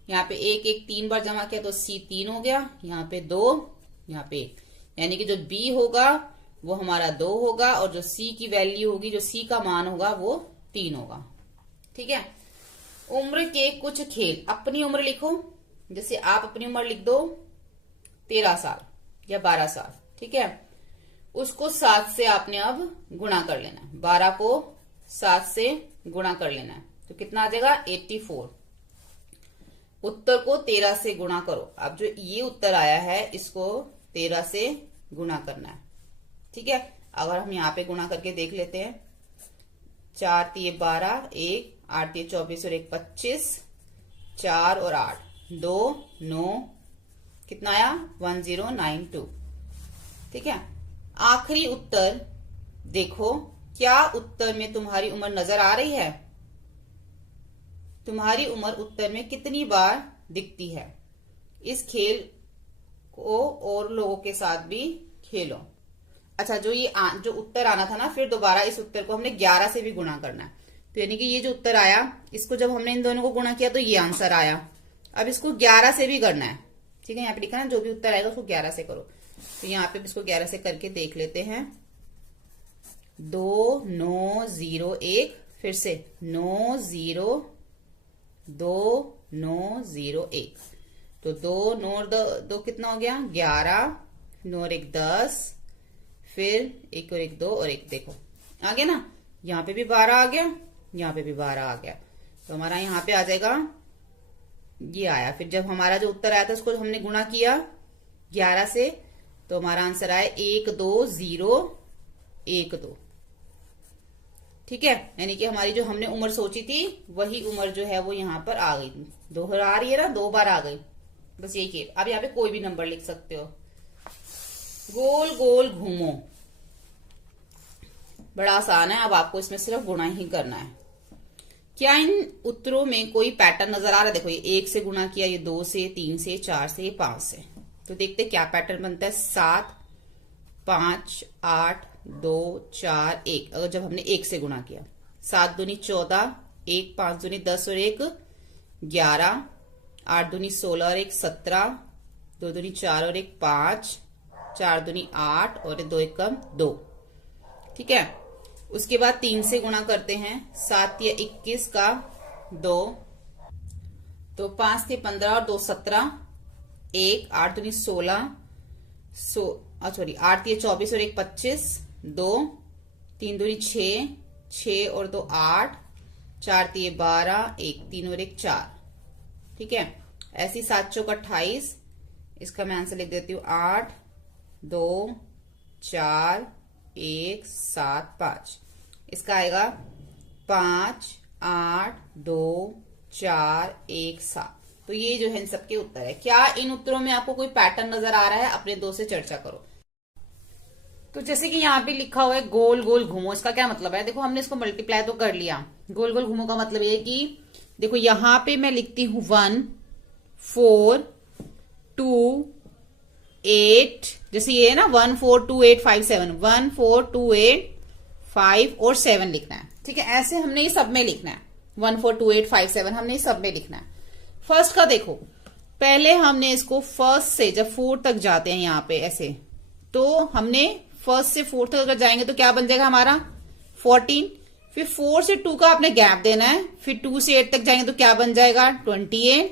यहाँ पे 1 1 3 बार जमा किया तो सी 3 हो गया, यहाँ पे 2, यहाँ पे 1, यानी कि जो बी होगा वो हमारा 2 होगा और जो सी की वैल्यू होगी, जो सी का मान होगा वो 3 होगा। ठीक है। उम्र के कुछ खेल, अपनी उम्र लिखो, जैसे आप अपनी उम्र लिख दो 13 साल या 12 साल। ठीक है। उसको 7 से आपने अब गुणा कर लेना है, 12 को 7 से गुणा कर लेना है तो कितना आ जाएगा 84। उत्तर को 13 से गुणा करो। अब जो ये उत्तर आया है इसको 13 से गुणा करना है। ठीक है। अगर हम यहाँ पे गुणा करके देख लेते हैं, 4 3 12, 1 8 3 24 और 1 25, 4 और 8 2 9, कितना आया 1092। ठीक है। आखिरी उत्तर देखो, क्या उत्तर में तुम्हारी उम्र नजर आ रही है? तुम्हारी उम्र उत्तर में कितनी बार दिखती है? इस खेल को और लोगों के साथ भी खेलो। अच्छा, जो उत्तर आना था ना, फिर दोबारा इस उत्तर को हमने 11 से भी गुणा करना है। तो यानी कि ये जो उत्तर आया, इसको जब हमने इन दोनों को गुणा किया तो ये आंसर आया। अब इसको 11 से भी करना है। ठीक है। यहाँ पे लिखा ना, जो भी उत्तर आएगा उसको 11 से करो। तो यहाँ पे इसको 11 से करके देख लेते हैं। 2 9 0 1, फिर से 9 0 2 9 0 1, तो 2 9 2 कितना हो गया 11, 9 और 1 10, फिर 1 और 1 2 और 1, देखो आ गया ना। यहाँ पे भी 12 आ गया, यहाँ पे भी 12 आ गया, तो हमारा यहाँ पे आ जाएगा ये आया। फिर जब हमारा जो उत्तर आया था उसको हमने गुणा किया 11 से, तो हमारा आंसर आया 1 2 0 1 2। ठीक है। यानी कि हमारी जो हमने उम्र सोची थी वही उम्र जो है वो यहाँ पर आ गई, दोहरा रही है ना, 2 बार आ गई, बस यही है। अब यहाँ पे कोई भी नंबर लिख सकते हो। गोल गोल घूमो, बड़ा आसान है। अब आपको इसमें सिर्फ गुणा ही करना है। क्या इन उत्तरों में कोई पैटर्न नजर आ रहा है? देखो, ये 1 से गुणा किया, ये 2 से, 3 से, 4 से, 5 से, तो देखते क्या पैटर्न बनता है। 7 5 8 2 4 1, अगर जब हमने 1 से गुणा किया, 7 दूनी 14, 1 5 दूनी 10 और 1 11, 8 दूनी 16 और 1 17, 2 दूनी 4 और 1 5, 4 दूनी 8 और 2 1 2। ठीक है। उसके बाद 3 से गुणा करते हैं, 7 या 21 का 2, तो 5 थे 15 और 2 17, 1 8 दूनी 16, 8 ये 24 और 1 25, 2 3 दूनी 6, 6 और 2 8, 4 ये 12, 1 3 और 1 4। ठीक है। ऐसी 7 चौक 28, इसका मैं आंसर लिख देती हूँ 8 2 4 1 7 5। इसका आएगा 5 8 2 4 1 7। तो ये जो है इन सबके उत्तर है। क्या इन उत्तरों में आपको कोई पैटर्न नजर आ रहा है? अपने दोस्त से चर्चा करो। तो जैसे कि यहाँ पे लिखा हुआ है गोल गोल घूमो, इसका क्या मतलब है? देखो, हमने इसको मल्टीप्लाई तो कर लिया। गोल गोल घूमो का मतलब ये कि देखो यहाँ पे मैं लिखती हूँ 1 4 2 8, जैसे ये है ना 1 4 2 8 5 7, 1 4 2 8 5 और 7 लिखना है। ठीक है। ऐसे हमने ये सब में लिखना है, 1 4 2 8 5 7 हमने ये सब में लिखना है। फर्स्ट का देखो, पहले हमने इसको फर्स्ट से जब 4 तक जाते हैं यहाँ पे ऐसे, तो हमने फर्स्ट से 4 तक अगर जाएंगे तो क्या बन जाएगा हमारा 14। फिर 4 से 2 का आपने गैप देना है, फिर 2 से 8 तक जाएंगे तो क्या बन जाएगा 28।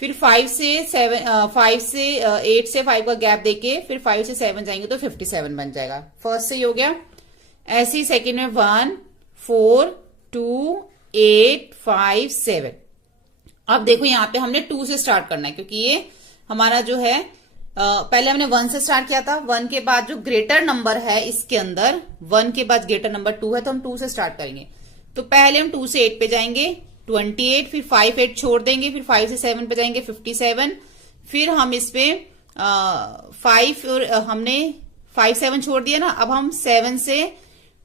फिर 5 से 8 से 5 का गैप देके फिर 5 से 7 जाएंगे तो 57 बन जाएगा। फर्स्ट से ही हो गया। ऐसे ही सेकेंड में 1 4 2 8 5 7। अब देखो यहाँ पे हमने 2 से स्टार्ट करना है, क्योंकि ये हमारा जो है पहले हमने 1 से स्टार्ट किया था। 1 के बाद जो ग्रेटर नंबर है इसके अंदर, 1 के बाद ग्रेटर नंबर 2 है, तो हम 2 से स्टार्ट करेंगे। तो पहले हम 2 से 8 पे जाएंगे 28, फिर 5 8 छोड़ देंगे, फिर 5 से 7 पे जाएंगे 57, फिर हम इस पे 5 और हमने 5 7 छोड़ दिया ना। अब हम 7 से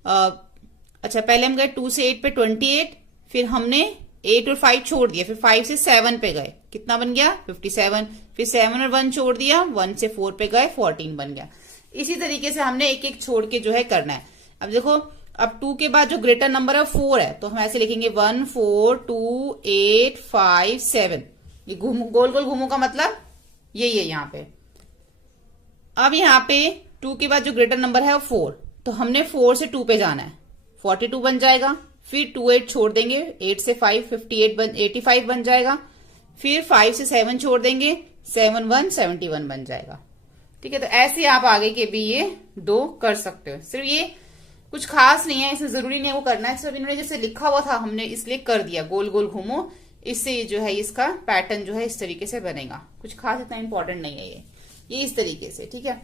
अच्छा पहले हम गए 2 से 8 पे 28, फिर हमने 8 और 5 छोड़ दिया, फिर 5 से 7 पे गए, कितना बन गया 57, फिर 7 और 1 छोड़ दिया, 1 से 4 पे गए 14 बन गया। इसी तरीके से हमने एक एक छोड़ के जो है करना है। अब देखो, अब 2 के बाद जो ग्रेटर नंबर है 4 है, तो हम ऐसे लिखेंगे 1 4 2 8 5 7। ये गोल गोल घूमू का मतलब यही है यहाँ पे। अब यहाँ पे 2 के बाद जो ग्रेटर नंबर है वो 4, तो हमने 4 से 2 पे जाना है, 42 बन जाएगा। फिर 2 8 छोड़ देंगे, 8 से 5 85 बन जाएगा। फिर 5 से 7 छोड़ देंगे, 7 1 71 बन जाएगा। ठीक है, तो ऐसे आप आगे के भी ये 2 कर सकते हो। सिर्फ ये कुछ खास नहीं है, इसमें जरूरी नहीं है वो करना है, सिर्फ इन्होंने जैसे लिखा हुआ था हमने इसलिए कर दिया, गोल गोल घूमो। इससे जो है इसका पैटर्न जो है इस तरीके से बनेगा। कुछ खास इतना इंपॉर्टेंट नहीं है ये इस तरीके से। ठीक है,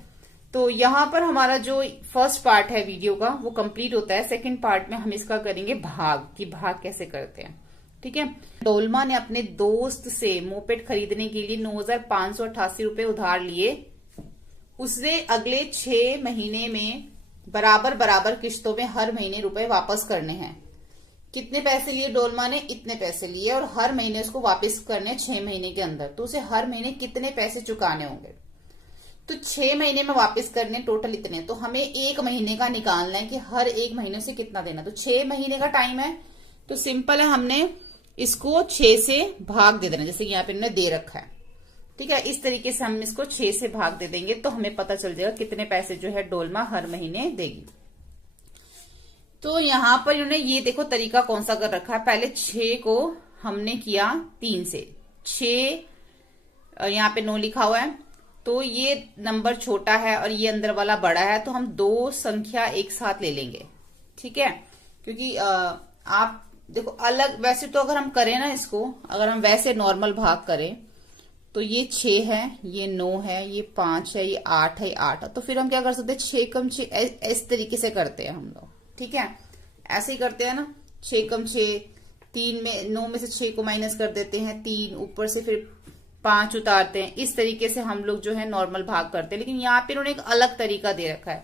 तो यहाँ पर हमारा जो फर्स्ट पार्ट है वीडियो का वो कंप्लीट होता है। सेकंड पार्ट में हम इसका करेंगे भाग, कि भाग कैसे करते हैं। ठीक है, डोलमा ने अपने दोस्त से मोपेड खरीदने के लिए 9,588 रुपए उधार लिए। उसने अगले 6 महीने में बराबर बराबर किश्तों में हर महीने रुपए वापस करने हैं। कितने पैसे लिए डोलमा ने? इतने पैसे लिए, और हर महीने उसको वापस करने 6 महीने के अंदर। तो उसे हर महीने कितने पैसे चुकाने होंगे? तो 6 महीने में वापस करने टोटल इतने, तो हमें 1 महीने का निकालना है कि हर 1 महीने से कितना देना। तो 6 महीने का टाइम है, तो सिंपल है, हमने इसको 6 से भाग दे देना, जैसे यहाँ पे इन्होंने दे रखा है। ठीक है, इस तरीके से हम इसको 6 से भाग दे देंगे, तो हमें पता चल जाएगा कितने पैसे जो है डोलमा हर महीने देगी। तो यहाँ पर इन्होंने ये देखो तरीका कौन सा कर रखा है। पहले 6 को हमने किया 3 से, 6 यहाँ पे 9 लिखा हुआ है, तो ये नंबर छोटा है और ये अंदर वाला बड़ा है, तो हम 2 संख्या एक साथ ले लेंगे। ठीक है, क्योंकि आप देखो अलग, वैसे तो अगर हम करें ना इसको, अगर हम वैसे नॉर्मल भाग करें तो ये 6 है, ये 9 है, ये 5 है, ये 8 है, 8 है। तो फिर हम क्या कर सकते हैं, 6 कम 6 इस तरीके से करते हैं हम लोग। ठीक है, ऐसे ही करते हैं ना, 6 कम 6, 3 में 9 में से 6 को माइनस कर देते हैं, 3 ऊपर से फिर 5 उतारते हैं। इस तरीके से हम लोग जो है नॉर्मल भाग करते हैं। लेकिन यहाँ पे इन्होंने एक अलग तरीका दे रखा है।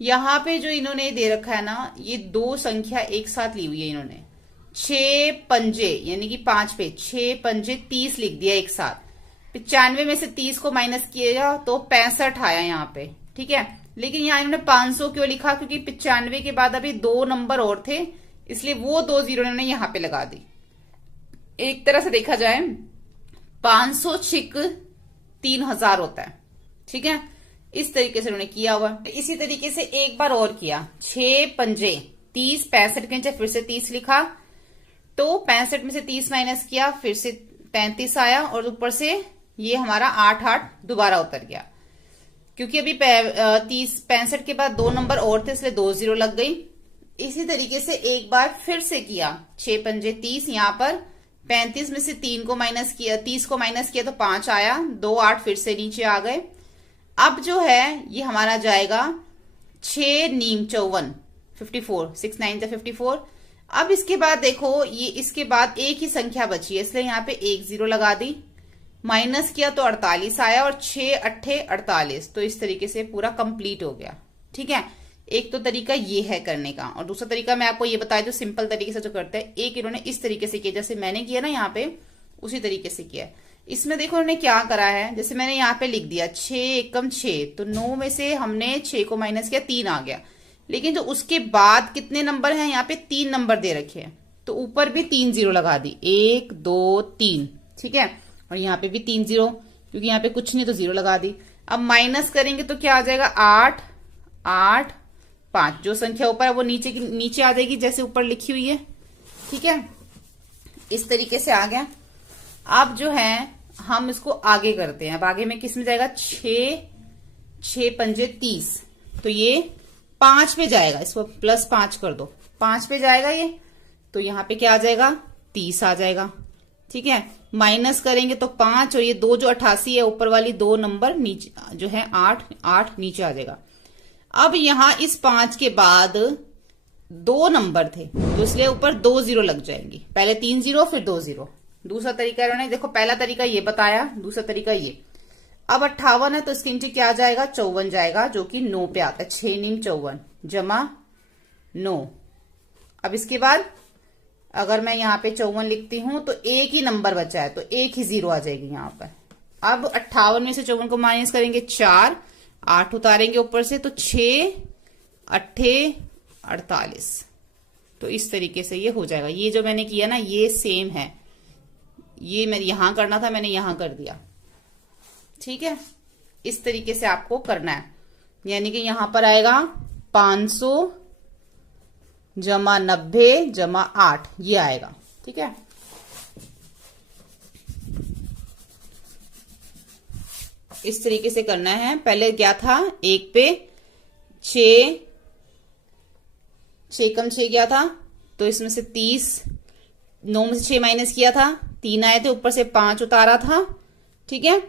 यहाँ पे जो इन्होंने दे रखा है ना, ये 2 संख्या एक साथ ली हुई है इन्होंने। 6 पंजे यानी कि 5 पे 6 पंजे 30 लिख दिया एक साथ। 95 में से 30 को माइनस किया तो 65 आया यहाँ पे। ठीक है, लेकिन यहाँ इन्होंने 500 क्यों लिखा? क्योंकि 95 के बाद अभी 2 नंबर और थे, इसलिए वो 2 जीरो इन्होंने यहाँ पे लगा दी। एक तरह से देखा जाए 500 छिक 3000 होता है। ठीक है, इस तरीके से उन्होंने किया हुआ। इसी तरीके से एक बार और किया, 6 पंजे 30, 65 के नीचे फिर से 30 लिखा, तो 65 में से 30 माइनस किया, फिर से 33 आया, और ऊपर से ये हमारा 8 दोबारा उतर गया। क्योंकि अभी 65 के बाद 2 नंबर और थे, इसलिए 2 जीरो लग गई। इसी तरीके से एक बार फिर से किया, 6 पंजे 30, यहाँ पर 35 में से 3 को माइनस किया, 30 को माइनस किया तो 5 आया, 2 8 फिर से नीचे आ गए। अब जो है ये हमारा जाएगा 6 नीम 54, 54, 6 9 54। अब इसके बाद देखो, ये इसके बाद एक ही संख्या बची है, इसलिए यहाँ पे 1 जीरो लगा दी, माइनस किया तो 48 आया, और 6 8 48। तो इस तरीके से पूरा कंप्लीट हो गया। ठीक है, एक तो तरीका ये है करने का, और दूसरा तरीका मैं आपको ये बताया जो सिंपल तरीके से जो करते हैं। एक इन्होंने इस तरीके से किया, जैसे मैंने किया ना यहाँ पे, उसी तरीके से किया। इसमें देखो उन्होंने क्या करा है, जैसे मैंने यहाँ पे लिख दिया 6 एकम 6, तो 9 में से हमने 6 को माइनस किया, 3 आ गया। लेकिन जो उसके बाद कितने नंबर हैं, यहाँ पे 3 नंबर दे रखे हैं, तो ऊपर भी 3 जीरो लगा दी, 1 2 3। ठीक है, और यहाँ पे भी 3 जीरो, क्योंकि यहाँ पे कुछ नहीं तो जीरो लगा दी। अब माइनस करेंगे तो क्या आ जाएगा, 8 8 5। जो संख्या ऊपर है वो नीचे आ जाएगी, जैसे ऊपर लिखी हुई है। ठीक है, इस तरीके से आ गया। अब जो है हम इसको आगे करते हैं। अब आगे में किस में जाएगा, 6 पंजे 30, तो ये 5 पे जाएगा, इसको +5 कर दो, 5 पे जाएगा ये, तो यहाँ पे क्या आ जाएगा, 30 आ जाएगा। ठीक है, माइनस करेंगे तो 5, और ये 2 जो 88 है, ऊपर वाली 2 नंबर नीचे जो है 8 8 नीचे आ जाएगा। अब यहाँ इस 5 के बाद 2 नंबर थे, तो इसलिए ऊपर 2 जीरो लग जाएंगी, पहले 3 जीरो फिर 2 जीरो। दूसरा तरीका इन्होंने देखो, पहला तरीका ये बताया, दूसरा तरीका ये। अब 58 है तो इसके नीचे क्या आ जाएगा, 54 जाएगा, जो कि 9 पे आता है। 6 नीम 54 जमा 9। अब इसके बाद अगर मैं यहाँ पे 54 लिखती हूं तो एक ही नंबर बचा है, तो एक ही जीरो आ जाएगी यहाँ पर। अब 58 में से 54 को माइनस करेंगे, 4 8 उतारेंगे ऊपर से, तो 6 8 48। तो इस तरीके से ये हो जाएगा। ये जो मैंने किया ना ये सेम है, ये मैं यहां करना था मैंने यहां कर दिया। ठीक है, इस तरीके से आपको करना है। यानी कि यहां पर आएगा 500 जमा 90 जमा 8 ये आएगा। ठीक है, इस तरीके से करना है। पहले क्या था, 1 पे 6 कम 6 गया था, तो इसमें से 30, 9 में से 6 माइनस किया था, 3 आए थे, ऊपर से 5 उतारा था। ठीक है,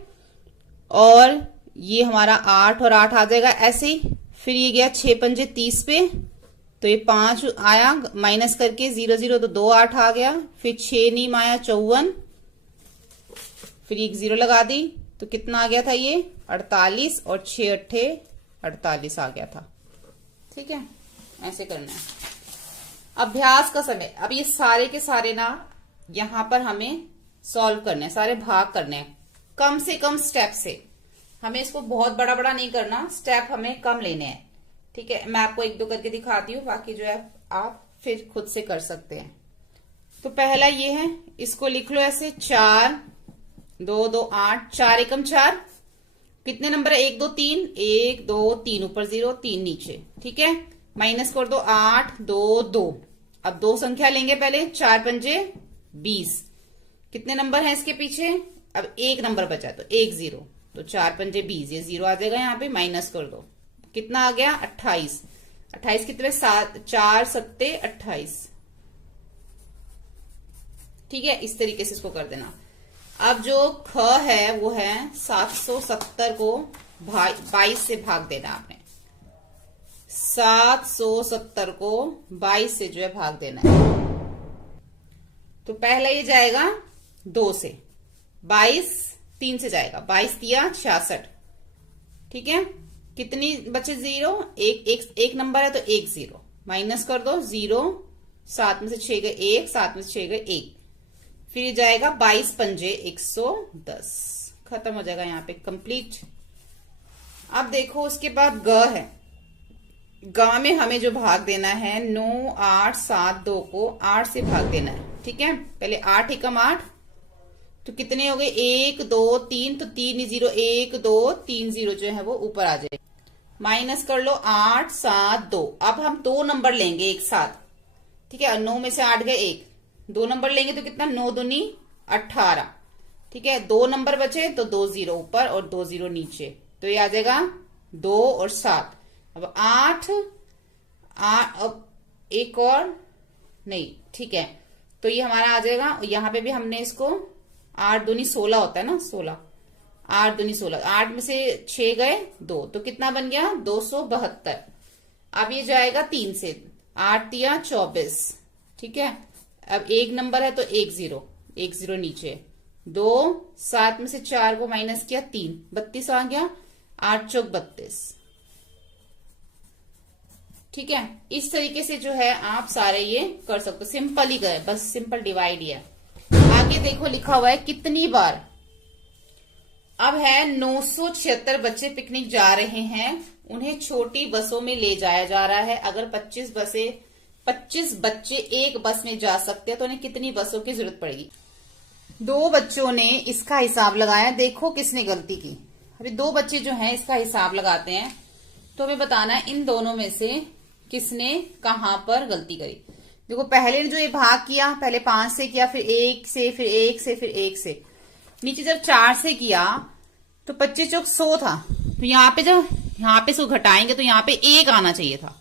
और ये हमारा 8 और 8 आ जाएगा ऐसे ही। फिर ये गया 6 पंजे 30 पे, तो ये 5 आया माइनस करके 0 0 तो 2 8 आ गया। फिर 6 नीम आया 54, फिर एक 0 लगा दी, तो कितना आ गया था ये 48, और 6 अट्ठे 48 आ गया था। ठीक है, ऐसे करना है। अभ्यास का समय, अब ये सारे के सारे ना यहां पर हमें सॉल्व करने हैं, सारे भाग करने हैं कम से कम स्टेप से। हमें इसको बहुत बड़ा बड़ा नहीं करना, स्टेप हमें कम लेने हैं। ठीक है, मैं आपको 1 2 करके दिखाती हूँ, बाकी जो है आप फिर खुद से कर सकते हैं। तो पहला ये है, इसको लिख लो ऐसे 4 2 2 8, 4 एकम 4, कितने नंबर है 1 2 3, 1 2 3 ऊपर 0 3 नीचे। ठीक है, माइनस कर दो 8 2 2। अब 2 संख्या लेंगे पहले, 4 पंजे 20, कितने नंबर है इसके पीछे, अब 1 नंबर बचा तो 1 0, तो 4 पंजे 20, ये 0 आ जाएगा यहाँ पे, माइनस कर दो, कितना आ गया 28। 28 कितने 4 7 28। ठीक है, इस तरीके से इसको कर देना। अब जो ख है वो है 770 को 22 से भाग देना आपने। 770 को 22 से जो है भाग देना है। तो पहला ये जाएगा 2 से, 22 3 से जाएगा, 22 दिया 66। ठीक है, कितनी बचे 0, एक नंबर है तो 1 0, माइनस कर दो 0, 7 में से 6 गए 1, 7 में से 6 गए 1, फिर जाएगा 22 पंजे 110, खत्म हो जाएगा यहाँ पे कंप्लीट। अब देखो उसके बाद ग है, ग में हमें जो भाग देना है 9 8 7 2 को 8 से भाग देना है। ठीक है, पहले 8 एकम 8, तो कितने हो गए 1 2 3, तो 3 0 1 2 3 0 जो है वो ऊपर आ जाए, माइनस कर लो 8 7 2। अब हम 2 नंबर लेंगे एक साथ। ठीक है, 9 में से 8 गए 1, 2 नंबर लेंगे तो कितना 9 दूनी 18। ठीक है, 2 नंबर बचे तो 2 0 ऊपर और 2 0 नीचे, तो ये आ जाएगा 2 और 7। अब 8 अब एक और नहीं। ठीक है, तो ये हमारा आ जाएगा, यहाँ पे भी हमने इसको 8 दूनी 16 होता है ना, 16 8 दूनी 16, 8 में से 6 गए 2, तो कितना बन गया 272। अब ये जाएगा 3 से, 8 दिया 24। ठीक है, अब एक नंबर है तो 1 0, 1 0 नीचे, 2 7 में से 4 को माइनस किया 3, 32 आ गया, 8 चौक 32। ठीक है, इस तरीके से जो है आप सारे ये कर सकते हो, सिंपल ही गए, बस सिंपल डिवाइड ही है। आगे देखो लिखा हुआ है कितनी बार। अब है 976 बच्चे पिकनिक जा रहे हैं, उन्हें छोटी बसों में ले जाया जा रहा है। अगर 25 बच्चे एक बस में जा सकते हैं तो उन्हें कितनी बसों की जरूरत पड़ेगी। 2 बच्चों ने इसका हिसाब लगाया, देखो किसने गलती की। अभी 2 बच्चे जो हैं इसका हिसाब लगाते हैं, तो हमें बताना है इन दोनों में से किसने कहां पर गलती करी। देखो पहले ने जो ये भाग किया, पहले 5 से किया, फिर 1 से, फिर 1 से, फिर 1 से, नीचे जब 4 से किया तो 25 चौक 100 था, तो यहाँ पे जब यहाँ पे इसको घटाएंगे तो यहाँ पे 1 आना चाहिए था,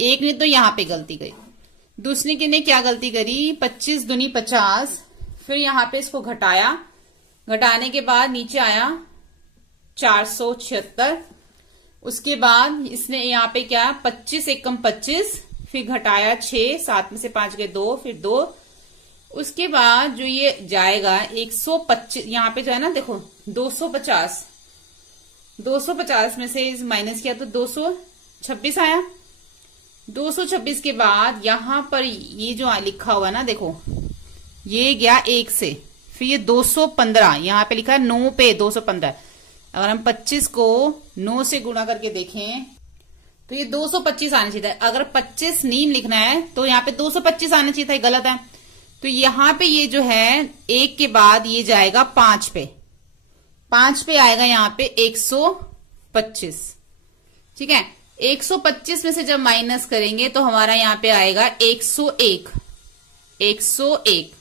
1 ने तो यहाँ पे गलती करी। दूसरे के ने क्या गलती करी, 25 दूनी 50, फिर यहाँ पे इसको घटाया, घटाने के बाद नीचे आया 476। उसके बाद इसने यहाँ पे क्या 25 एकम 25, फिर घटाया 6, 7 में से 5 गए 2, फिर 2। उसके बाद जो ये जाएगा 125, यहाँ पे जो है ना देखो 250 में से माइनस किया तो 226 आया। 226 के बाद यहां पर ये जो लिखा हुआ ना देखो, ये गया 1 से, फिर ये 215, यहाँ पे लिखा है 9 पे 215। अगर हम 25 को 9 से गुणा करके देखें तो ये 225 आना चाहिए था। अगर 25 नीम लिखना है तो यहाँ पे 225 आना चाहिए था, गलत है। तो यहाँ पे ये जो है 1 के बाद ये जाएगा 5 पे, 5 पे आएगा यहाँ पे 125। ठीक है, 125 में से जब माइनस करेंगे तो हमारा यहाँ पे आएगा 101, 101।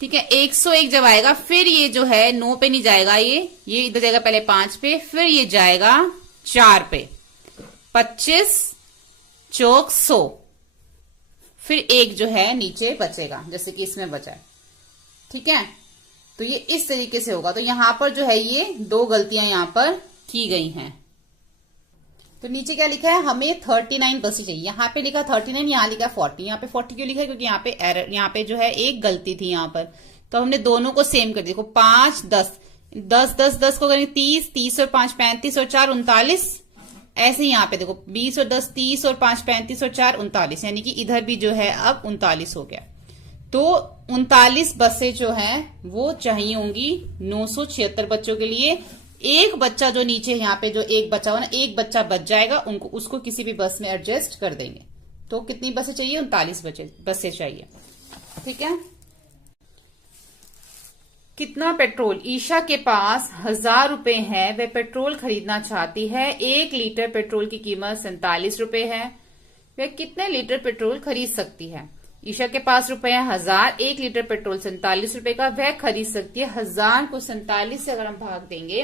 ठीक है, 101 जब आएगा फिर ये जो है 9 पे नहीं जाएगा, ये इधर जाएगा पहले 5 पे, फिर ये जाएगा 4 पे, 25 चौक 100, फिर 1 जो है नीचे बचेगा जैसे कि इसमें बचा है। ठीक है, तो ये इस तरीके से होगा। तो यहां पर जो है ये 2 गलतियां यहां पर की गई हैं। तो नीचे क्या लिखा है, हमें 39 बसी चाहिए। यहाँ पे लिखा 39, यहाँ लिखा 40। यहाँ पे 40 क्यों लिखा है, क्योंकि यहाँ पे एरर, यहाँ पे जो है एक गलती थी यहाँ पर। तो हमने दोनों को सेम कर दिया। देखो 5 10 10 10 10 को करेंगे 30, 30 और 5 35 और 4 39। ऐसे ही यहाँ पे देखो 20 और 10 30 और 5 35 और 4 39, यानी कि इधर भी जो है अब 39 हो गया। तो 39 बसें जो है वो चाहिए होंगी 976 बच्चों के लिए। एक बच्चा जो नीचे यहाँ पे जो एक बच्चा हो ना, एक बच्चा बच जाएगा, उनको उसको किसी भी बस में एडजस्ट कर देंगे। तो कितनी बसें चाहिए, 39 बसें चाहिए। ठीक है, कितना पेट्रोल, ईशा के पास 1000 रुपए है, वह पेट्रोल खरीदना चाहती है। 1 लीटर पेट्रोल की कीमत 47 रुपए है, वह कितने लीटर पेट्रोल खरीद सकती है। ईशा के पास रुपए 1000, 1 लीटर पेट्रोल 47 रुपए का वह खरीद सकती है। 1000 को 47 से अगर हम भाग देंगे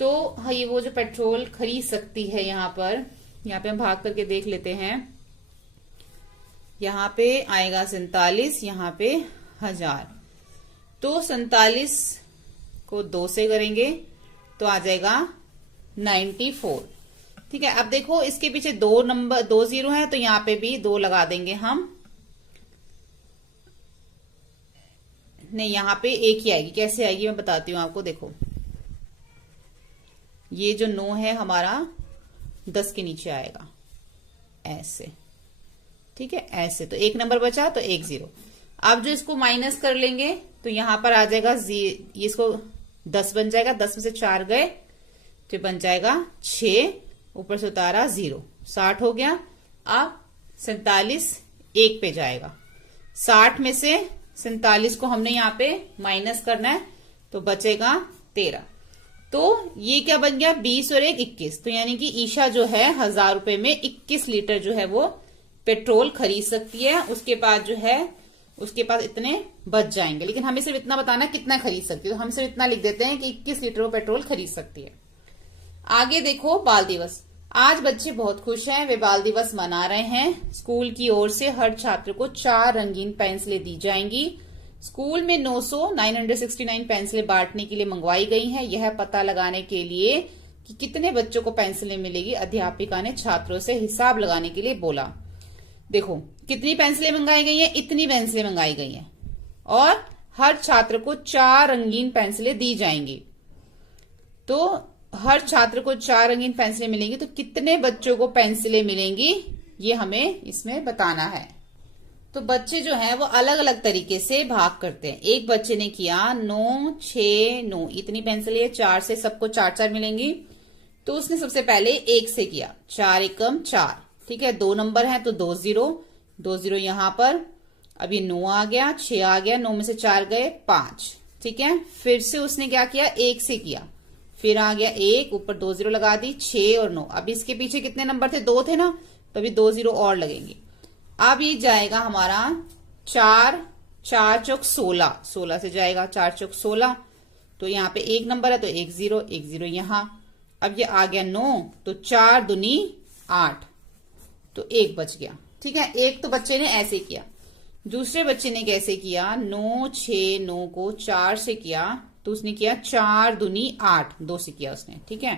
तो ये वो जो पेट्रोल खरीद सकती है, यहाँ पे हम भाग करके देख लेते हैं। यहाँ पे आएगा 47, यहाँ पे 1000। तो 47 को 2 से करेंगे तो आ जाएगा 94। ठीक है, अब देखो इसके पीछे 2 जीरो है, तो यहाँ पे भी 2 लगा देंगे हम। नहीं, यहाँ पे 1 ही आएगी। कैसे आएगी मैं बताती हूँ आपको। देखो ये जो 9 है हमारा 10 के नीचे आएगा ऐसे। ठीक है, ऐसे। तो 1 नंबर बचा तो 1 0। अब जो इसको माइनस कर लेंगे तो यहां पर आ जाएगा ये इसको 10 बन जाएगा, 10 में से 4 गए तो बन जाएगा 6, ऊपर से उतारा 0, 60 हो गया। अब 47 1 पे जाएगा, 60 में से 47 को हमने यहाँ पे माइनस करना है तो बचेगा 13। तो ये क्या बन गया, 20 और 1 21। तो यानी कि ईशा जो है 1000 रुपए में 21 लीटर जो है वो पेट्रोल खरीद सकती है। उसके बाद जो है उसके पास इतने बच जाएंगे, लेकिन हमें सिर्फ इतना बताना कितना खरीद सकती है। तो हम सिर्फ इतना लिख देते हैं कि 21 लीटर वो पेट्रोल खरीद सकती है। आगे देखो, बाल दिवस। आज बच्चे बहुत खुश हैं, वे बाल दिवस मना रहे हैं। स्कूल की ओर से हर छात्र को 4 रंगीन पेंसिलें दी जाएंगी। स्कूल में 969 पेंसिलें बांटने के लिए मंगवाई गई हैं। यह पता लगाने के लिए कि कितने बच्चों को पेंसिलें मिलेगी, अध्यापिका ने छात्रों से हिसाब लगाने के लिए बोला। देखो कितनी पेंसिलें मंगाई गई हैं, इतनी पेंसिलें मंगाई गई हैं और हर छात्र को 4 रंगीन पेंसिलें दी जाएंगी। तो हर छात्र को 4 रंगीन पेंसिलें मिलेंगी, तो कितने बच्चों को पेंसिलें मिलेंगी ये हमें इसमें बताना है। तो बच्चे जो है वो अलग अलग तरीके से भाग करते हैं। एक बच्चे ने किया 9 6 9, इतनी पेंसिलें 4 से सबको 4 मिलेंगी। तो उसने सबसे पहले 1 से किया, 4 एकम 4। ठीक है, 2 नंबर है तो 2 0 यहां पर। अब ये 9 आ गया, 6 आ गया, 9 में से 4 गए 5। ठीक है, फिर से उसने क्या किया, 1 से किया, फिर आ गया 1, ऊपर 2 0 लगा दी, 6 और 9। अब इसके पीछे कितने नंबर थे, 2 थे ना, तो अभी 2 0 और लगेंगे। अब ये जाएगा हमारा 4 4 चौक 16, 16 से जाएगा 4 चौक 16। तो यहाँ पे 1 नंबर है तो 1 0 यहां। अब ये आ गया 9, तो 4 दूनी 8, तो 1 बच गया। ठीक है, एक तो बच्चे ने ऐसे किया। दूसरे बच्चे ने कैसे किया, 9 6 9 को 4 से किया, तो उसने किया 4 दूनी 8, 2 से किया उसने। ठीक है,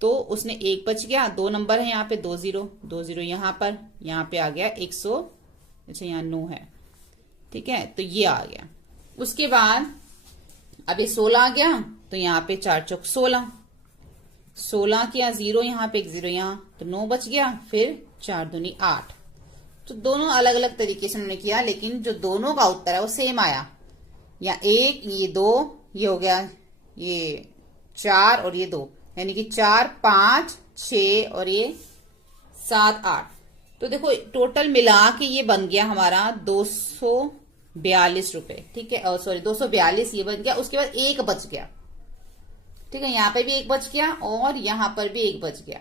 तो उसने 1 बच गया। 2 नंबर है यहाँ पे 2 0 यहाँ पर, यहाँ पे आ गया 100। अच्छा यहाँ 9 है। ठीक है, तो ये आ गया। उसके बाद अब ये 16 आ गया, तो यहाँ पे 4 चौक 16, 16 किया, 0 यहाँ पे 1 0 यहाँ, तो 9 बच गया। फिर 4 दूनी 8। तो दोनों अलग अलग तरीके से उन्होंने किया, लेकिन जो दोनों का उत्तर है वो सेम आया। या 1 ये 2, ये हो गया ये 4 और ये 2, यानी कि 4 5 6 और ये 7 8। तो देखो टोटल मिला के ये बन गया हमारा 242 रुपए। ठीक है, सॉरी 242 ये बन गया। उसके बाद एक बच गया। ठीक है, यहाँ पे भी एक बच गया और यहाँ पर भी एक बच गया।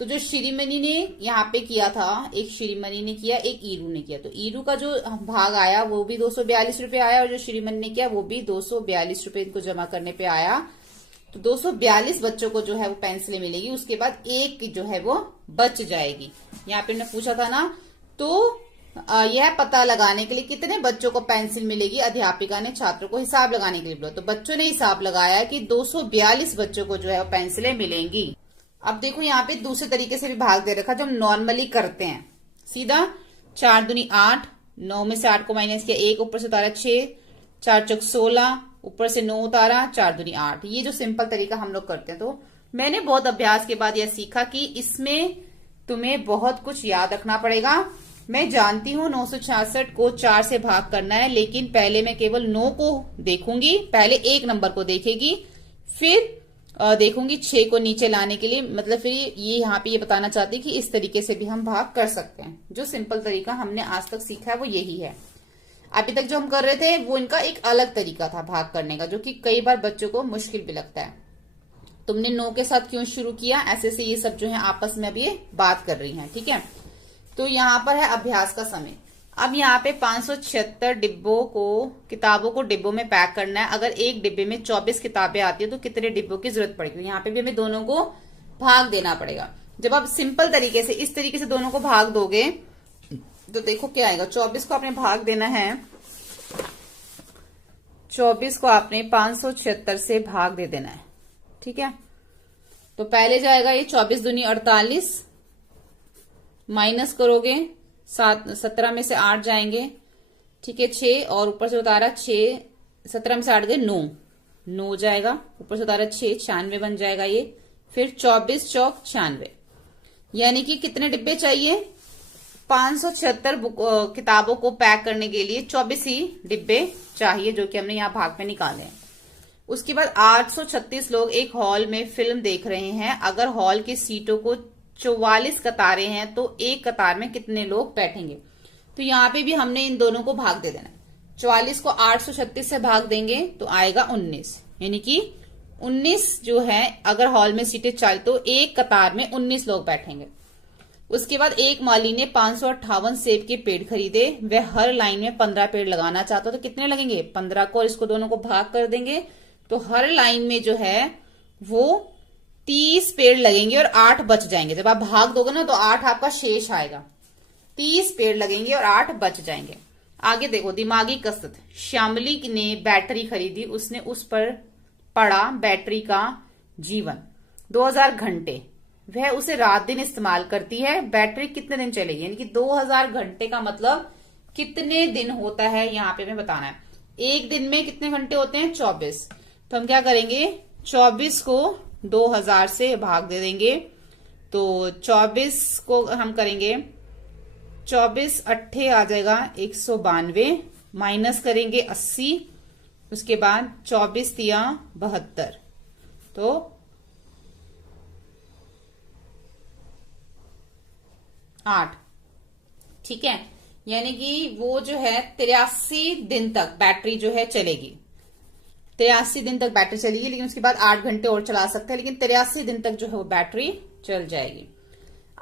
तो जो श्रीमणी ने यहाँ पे किया था, एक श्रीमणी ने किया, एक ईरू ने किया। तो ईरू का जो भाग आया वो भी 242 रुपए आया और जो श्रीमणी ने किया वो भी 242 रुपए इनको जमा करने पे आया। तो 242 बच्चों को जो है वो पेंसिलें मिलेगी। उसके बाद एक जो है वो बच जाएगी। यहाँ पे मैंने पूछा था ना, तो यह पता लगाने के लिए कितने बच्चों को पेंसिल मिलेगी, अध्यापिका ने छात्रों को हिसाब लगाने के लिए बोला। तो बच्चों ने हिसाब लगाया कि 242 बच्चों को जो है वो पेंसिलें मिलेंगी। अब देखो यहाँ पे दूसरे तरीके से भी भाग दे रखा जो हम नॉर्मली करते हैं। सीधा 4 दूनी 8, 9 में से 8 को माइनस किया, 1 ऊपर से उतारा 6, 4 चौक 16, ऊपर से 9 उतारा, 4 दूनी 8। ये जो सिंपल तरीका हम लोग करते हैं। तो मैंने बहुत अभ्यास के बाद यह सीखा कि इसमें तुम्हें बहुत कुछ याद रखना पड़ेगा। मैं जानती हूँ 966 को 4 से भाग करना है, लेकिन पहले मैं केवल 9 को देखूंगी। पहले एक नंबर को देखेगी, फिर देखूंगी 6 को नीचे लाने के लिए। मतलब फिर ये यहाँ पे ये बताना चाहती है कि इस तरीके से भी हम भाग कर सकते हैं। जो सिंपल तरीका हमने आज तक सीखा है वो यही है। अभी तक जो हम कर रहे थे वो इनका एक अलग तरीका था भाग करने का, जो कि कई बार बच्चों को मुश्किल भी लगता है। तुमने 9 के साथ क्यों शुरू किया, ऐसे से ये सब जो है आपस में अभी बात कर रही हैं। ठीक है, तो यहाँ पर है अभ्यास का समय। अब यहाँ पे 576 डिब्बों को, किताबों को डिब्बों में पैक करना है। अगर एक डिब्बे में 24 किताबें आती है तो कितने डिब्बों की जरूरत पड़ेगी। यहाँ पे भी हमें दोनों को भाग देना पड़ेगा। जब आप सिंपल तरीके से इस तरीके से दोनों को भाग दोगे तो देखो क्या आएगा। 24 को आपने भाग देना है, 24 को आपने 576 से भाग दे देना है। ठीक है, तो पहले जाएगा ये 24 दूनी 48, माइनस करोगे 17 में से 8 जाएंगे। ठीक है, 6 और ऊपर से उतारा 6, 17 में से 8 गए 9 जाएगा। ऊपर से उतारा 6, 96 बन जाएगा ये। फिर 24 चौक 96, यानी कि कितने डिब्बे चाहिए, 576 किताबों को पैक करने के लिए 24 ही डिब्बे चाहिए, जो कि हमने यहाँ भाग में निकाले हैं। उसके बाद 836 लोग एक हॉल में फिल्म देख रहे हैं। अगर हॉल की सीटों को 44 कतारें हैं तो एक कतार में कितने लोग बैठेंगे। तो यहाँ पे भी हमने इन दोनों को भाग दे देना है। 44 को 836 से भाग देंगे तो आएगा 19, यानी कि 19 जो है, अगर हॉल में सीटें 40 तो एक कतार में 19 लोग बैठेंगे। उसके बाद एक माली ने 558 सेब के पेड़ खरीदे। वह हर लाइन में 15 पेड़ लगाना चाहता तो कितने लगेंगे, 15 को, और इसको दोनों को भाग कर देंगे तो हर लाइन में जो है वो 30 पेड़ लगेंगे और 8 बच जाएंगे। जब आप भाग दोगे ना तो 8 आपका शेष आएगा। 30 पेड़ लगेंगे और 8 बच जाएंगे। आगे देखो, दिमागी कसरत। श्यामली ने बैटरी खरीदी। उसने उस पर पड़ा बैटरी का जीवन 2000 घंटे। वह उसे रात दिन इस्तेमाल करती है। बैटरी कितने दिन चलेगी, यानी कि 2000 घंटे का मतलब कितने दिन होता है, यहाँ पे हमें बताना है। एक दिन में कितने घंटे होते हैं, 24। तो हम क्या करेंगे, 24 को 2000 से भाग दे देंगे। तो 24 को हम करेंगे 24 अट्ठे आ जाएगा 192, माइनस करेंगे 80, उसके बाद 24 तिया 72, तो 8। ठीक है, यानी कि वो जो है 83 दिन तक बैटरी जो है चलेगी। 83 दिन तक बैटरी चलेगी, लेकिन उसके बाद 8 घंटे और चला सकते हैं, लेकिन 83 दिन तक जो है वो बैटरी चल जाएगी।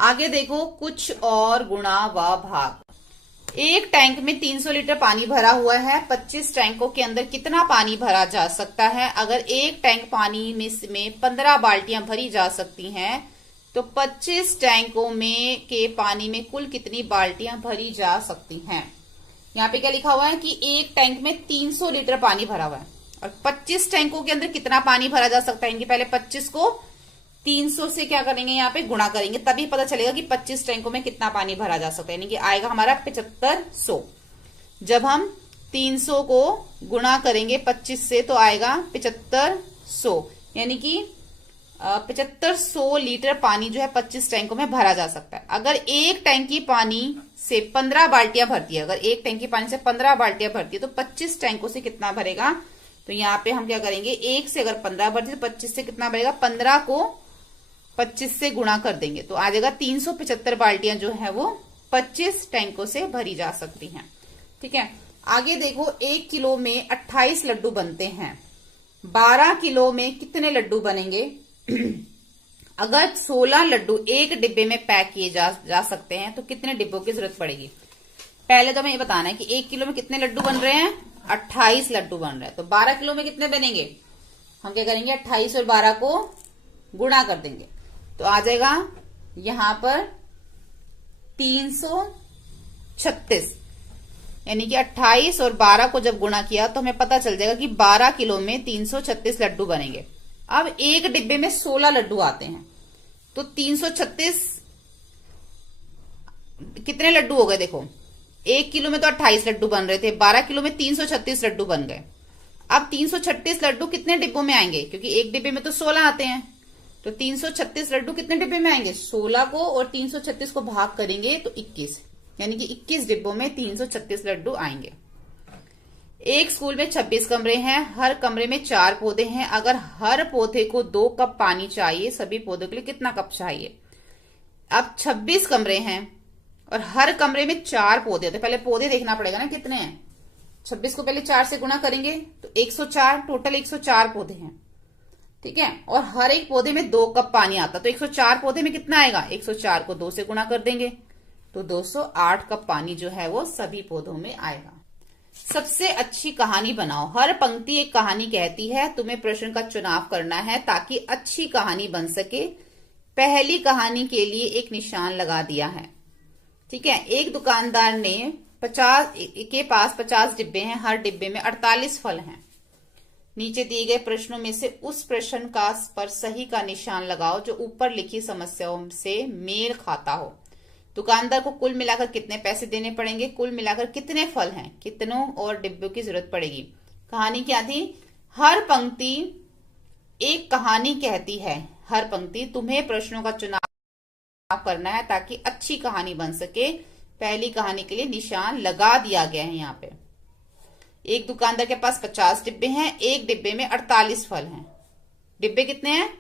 आगे देखो, कुछ और गुणा व भाग। एक टैंक में 300 लीटर पानी भरा हुआ है। 25 टैंकों के अंदर कितना पानी भरा जा सकता है। अगर एक टैंक पानी में 15 बाल्टियां भरी जा सकती हैं तो 25 टैंकों में के पानी में कुल कितनी बाल्टियां भरी जा सकती हैं। यहाँ पे क्या लिखा हुआ है कि एक टैंक में 300 लीटर पानी भरा हुआ है और 25 टैंकों के अंदर कितना पानी भरा जा सकता है। इनके पहले 25 को 300 से क्या करेंगे, यहाँ पे गुणा करेंगे, तभी पता चलेगा कि 25 टैंकों में कितना पानी भरा जा सकता है। यानी कि आएगा हमारा 7500। जब हम 300 को गुणा करेंगे 25 से तो आएगा 7500, यानी कि 7500 लीटर पानी जो है 25 टैंकों में भरा जा सकता है। अगर एक टैंकी पानी से 15 बाल्टियां भरती है, अगर एक टैंकी पानी से 15 बाल्टियां भरती है तो 25 टैंकों से कितना भरेगा। तो यहाँ पे हम क्या करेंगे, एक से अगर 15 भरती है तो 25 से कितना भरेगा, 15 को 25 से गुणा कर देंगे तो आ जाएगा 375 बाल्टियां जो है वो 25 टैंकों से भरी जा सकती हैं। ठीक है, आगे देखो 1 किलो में 28 लड्डू बनते हैं, 12 किलो में कितने लड्डू बनेंगे? अगर 16 लड्डू एक डिब्बे में पैक किए जा सकते हैं तो कितने डिब्बों की जरूरत पड़ेगी? पहले तो हमें ये बताना है कि 1 किलो में कितने लड्डू बन रहे हैं? 28 लड्डू बन रहे हैं। तो 12 किलो में कितने बनेंगे? हम क्या करेंगे, 28 और 12 को गुणा कर देंगे तो आ जाएगा यहां पर 336, यानी कि 28 और 12 को जब गुणा किया तो हमें पता चल जाएगा कि 12 किलो में 336 लड्डू बनेंगे। अब एक डिब्बे में 16 लड्डू आते हैं तो 336 कितने लड्डू हो गए? देखो 1 किलो में तो 28 लड्डू बन रहे थे, 12 किलो में 336 लड्डू बन गए। अब 336 लड्डू कितने डिब्बों में आएंगे? क्योंकि एक डिब्बे में तो 16 आते हैं, तो 336 लड्डू कितने डिब्बे में आएंगे? 16 को और 336 को भाग करेंगे तो 21, यानी कि 21 डिब्बों में 336 लड्डू आएंगे। एक स्कूल में 26 कमरे हैं, हर कमरे में 4 पौधे हैं। अगर हर पौधे को 2 कप पानी चाहिए, सभी पौधों के लिए कितना कप चाहिए? अब 26 कमरे हैं और हर कमरे में 4 पौधे, तो पहले पौधे देखना पड़ेगा ना कितने हैं। 26 को पहले 4 से गुणा करेंगे तो 104, टोटल 104 पौधे हैं। ठीक है, और हर एक पौधे में 2 कप पानी आता, तो 104 पौधे में कितना आएगा? 104 को 2 से गुणा कर देंगे तो 208 कप पानी जो है वो सभी पौधों में आएगा। सबसे अच्छी कहानी बनाओ। हर पंक्ति एक कहानी कहती है, तुम्हें प्रश्न का चुनाव करना है ताकि अच्छी कहानी बन सके। पहली कहानी के लिए एक निशान लगा दिया है। ठीक है, एक दुकानदार ने 50 के पास 50 डिब्बे हैं, हर डिब्बे में 48 फल हैं। नीचे दिए गए प्रश्नों में से उस प्रश्न का पर सही का निशान लगाओ जो ऊपर लिखी समस्याओं से मेल खाता हो। दुकानदार को कुल मिलाकर कितने पैसे देने पड़ेंगे? कुल मिलाकर कितने फल हैं? कितनों और डिब्बों की जरूरत पड़ेगी? कहानी क्या थी? हर पंक्ति एक कहानी कहती है। हर पंक्ति, तुम्हें प्रश्नों का चुनाव करना है ताकि अच्छी कहानी बन सके। पहली कहानी के लिए निशान लगा दिया गया है यहाँ पे। एक दुकानदार के पास 50 डिब्बे हैं, एक डिब्बे में 48 फल हैं। डिब्बे कितने हैं?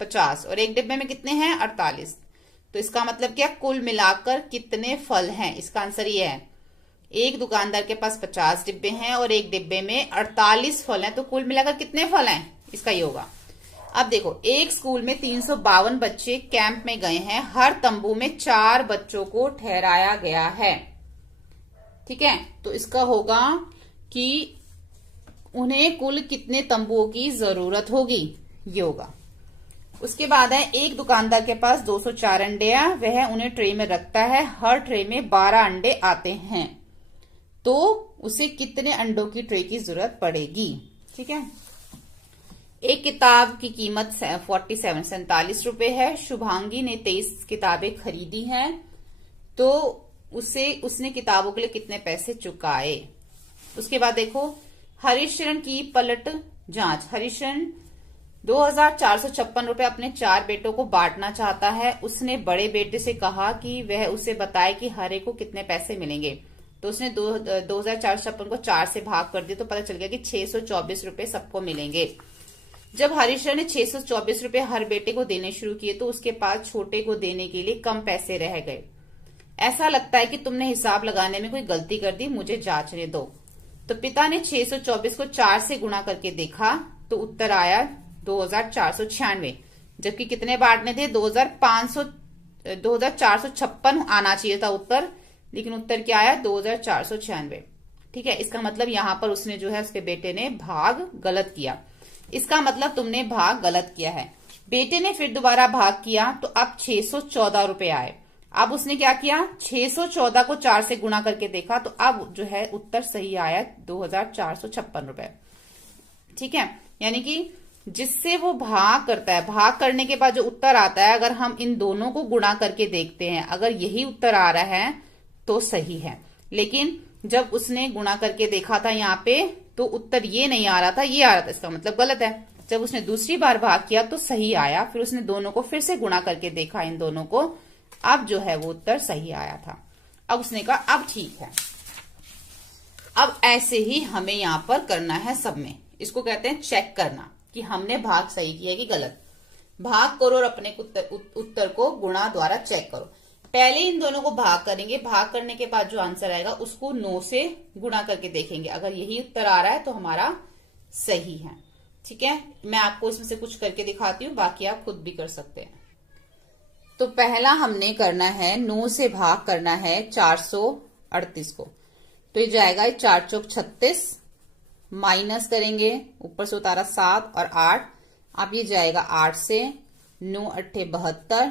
50, और एक डिब्बे में कितने हैं? 48। तो इसका मतलब क्या? कुल मिलाकर कितने फल हैं? इसका आंसर ये है, एक दुकानदार के पास 50 डिब्बे हैं और एक डिब्बे में 48 फल हैं, तो कुल मिलाकर कितने फल हैं? इसका ये होगा। अब देखो, एक स्कूल में 352 बच्चे कैंप में गए हैं, हर तंबू में 4 बच्चों को ठहराया गया है। ठीक है, तो इसका होगा कि उन्हें कुल कितने तंबुओं की जरूरत होगी, ये होगा। उसके बाद है, एक दुकानदार के पास 204 अंडे हैं, वह उन्हें ट्रे में रखता है, हर ट्रे में 12 अंडे आते हैं, तो उसे कितने अंडों की ट्रे की जरूरत पड़ेगी? ठीक है, एक किताब की कीमत 47 रुपए है। शुभांगी ने 23 किताबें खरीदी हैं, तो उसने किताबों के लिए कितने पैसे चुकाए? उसके बाद देखो, हरिशरण की पलट जांच। हरिशरण 2456 रुपए अपने 4 बेटों को बांटना चाहता है। उसने बड़े बेटे से कहा कि वह उसे बताए कि हर एक को कितने पैसे मिलेंगे, तो उसने 2456 को 4 से भाग कर दिया, तो पता चल गया कि 624 रुपए सबको मिलेंगे। जब हरिशरण ने 624 रुपए हर बेटे को देने शुरू किए तो उसके पास छोटे को देने के लिए कम पैसे रह गए। ऐसा लगता है कि तुमने हिसाब लगाने में कोई गलती कर दी, मुझे जांचने दो। तो पिता ने 624 को 4 से गुणा करके देखा तो उत्तर आया 2496, जबकि कितने बांटने थे? 2456 आना चाहिए था उत्तर, लेकिन उत्तर क्या आया? 2496। ठीक है, इसका मतलब यहां पर उसने जो है उसके बेटे ने भाग गलत किया। इसका मतलब तुमने भाग गलत किया है। बेटे ने फिर दोबारा भाग किया तो अब 614 रुपए आए। अब उसने क्या किया? 614 को 4 से गुणा करके देखा तो अब जो है उत्तर सही आया 2456 रुपए। ठीक है, यानी कि जिससे वो भाग करता है, भाग करने के बाद जो उत्तर आता है, अगर हम इन दोनों को गुणा करके देखते हैं, अगर यही उत्तर आ रहा है तो सही है। लेकिन जब उसने गुणा करके देखा था यहाँ पे तो उत्तर ये नहीं आ रहा था, ये आ रहा था, इसका मतलब गलत है। जब उसने दूसरी बार भाग किया तो सही आया, फिर उसने दोनों को फिर से गुणा करके देखा, इन दोनों को, अब जो है वो उत्तर सही आया था। अब उसने कहा अब ठीक है। अब ऐसे ही हमें यहां पर करना है सब में। इसको कहते हैं चेक करना कि हमने भाग सही किया कि गलत। भाग करो और अपने उत्तर को गुणा द्वारा चेक करो। पहले इन दोनों को भाग करेंगे, भाग करने के बाद जो आंसर आएगा उसको 9 से गुणा करके देखेंगे। अगर यही उत्तर आ रहा है तो हमारा सही है। ठीक है, मैं आपको इसमें से कुछ करके दिखाती हूँ, बाकी आप खुद भी कर सकते हैं। तो पहला हमने करना है 9 से भाग करना है 438 को, तो ये जाएगा 4 चौक 36, माइनस करेंगे, ऊपर से उतारा 7 और 8, अब ये जाएगा 8 से, 9 अट्ठे 72,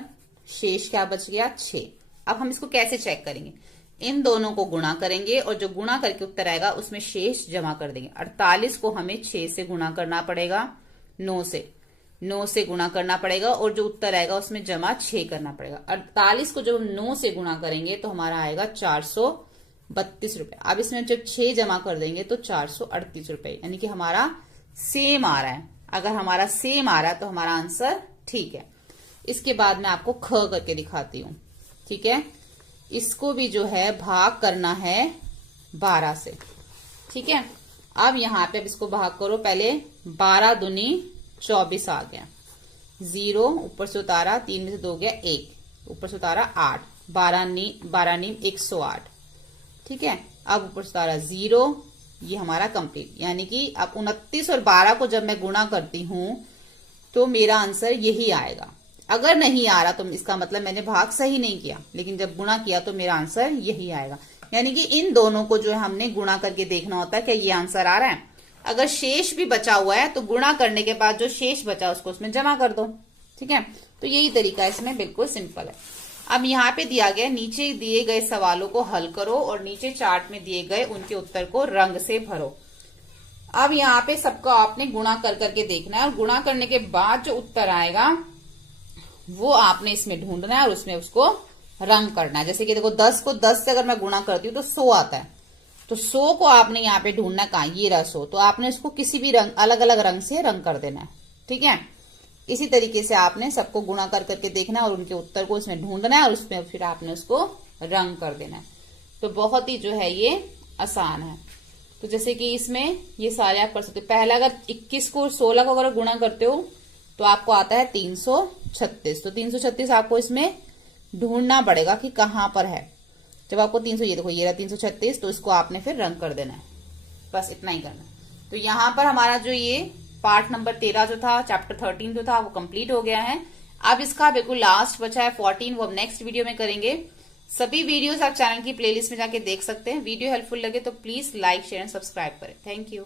शेष क्या बच गया 6। अब हम इसको कैसे चेक करेंगे, इन दोनों को गुणा करेंगे और जो गुणा करके उत्तर आएगा उसमें शेष जमा कर देंगे। 48 को हमें 6 से गुणा करना पड़ेगा, 9 से गुणा करना पड़ेगा और जो उत्तर आएगा उसमें जमा 6 करना पड़ेगा। 48 को जब हम 9 से गुणा करेंगे तो हमारा आएगा 432 रुपए। अब इसमें जब 6 जमा कर देंगे तो 438 रुपए, यानी कि हमारा सेम आ रहा है। अगर हमारा सेम आ रहा है तो हमारा आंसर ठीक है। इसके बाद मैं आपको ख करके दिखाती हूँ। ठीक है, इसको भी जो है भाग करना है 12 से। ठीक है, अब यहाँ पे अब इसको भाग करो, पहले 12 दूनी 24 आ गया, 0 ऊपर से उतारा, 3 में से 2 गया 1, ऊपर से उतारा 8, 12 नीम 108। ठीक है, अब ऊपर से उतारा 0, ये हमारा कंप्लीट। यानी कि अब 29 और 12 को जब मैं गुणा करती हूं तो मेरा आंसर यही आएगा। अगर नहीं आ रहा तो इसका मतलब मैंने भाग सही नहीं किया, लेकिन जब गुणा किया तो मेरा आंसर यही आएगा। यानी कि इन दोनों को जो है हमने गुणा करके देखना होता है क्या ये आंसर आ रहा है। अगर शेष भी बचा हुआ है तो गुणा करने के बाद जो शेष बचा उसको उसमें जमा कर दो। ठीक है, तो यही तरीका इसमें बिल्कुल सिंपल है। अब यहाँ पे दिया गया, नीचे दिए गए सवालों को हल करो और नीचे चार्ट में दिए गए उनके उत्तर को रंग से भरो। अब यहाँ पे सबको आपने गुणा कर करके देखना है और गुणा करने के बाद जो उत्तर आएगा वो आपने इसमें ढूंढना है और उसमें उसको रंग करना है। जैसे कि देखो 10 को 10 से अगर मैं गुणा करती हूँ तो 100 आता है, तो 100 को आपने यहाँ पे ढूंढना कहाँ, ये रहा 100, तो आपने इसको किसी भी रंग, अलग अलग रंग से रंग कर देना है। ठीक है, इसी तरीके से आपने सबको गुणा कर करके देखना है और उनके उत्तर को उसमें ढूंढना है और उसमें फिर आपने उसको रंग कर देना है। तो बहुत ही जो है ये आसान है। तो जैसे कि इसमें ये सारे आप कर सकते हो। पहला अगर 21 को 16 को अगर गुणा करते हो तो आपको आता है 336, तो 336 आपको इसमें ढूंढना पड़ेगा कि कहाँ पर है। जब आपको 300, ये देखो ये रहा 336, तो इसको आपने फिर रंग कर देना है, बस इतना ही करना है। तो यहाँ पर हमारा जो ये पार्ट नंबर 13 जो था, चैप्टर 13 जो था वो कंप्लीट हो गया है। अब इसका बिल्कुल लास्ट बचा है 14, वो अब नेक्स्ट वीडियो में करेंगे। सभी वीडियोस आप चैनल की प्लेलिस्ट में जाके देख सकते हैं। वीडियो हेल्पफुल लगे तो please like share and subscribe करें। Thank you.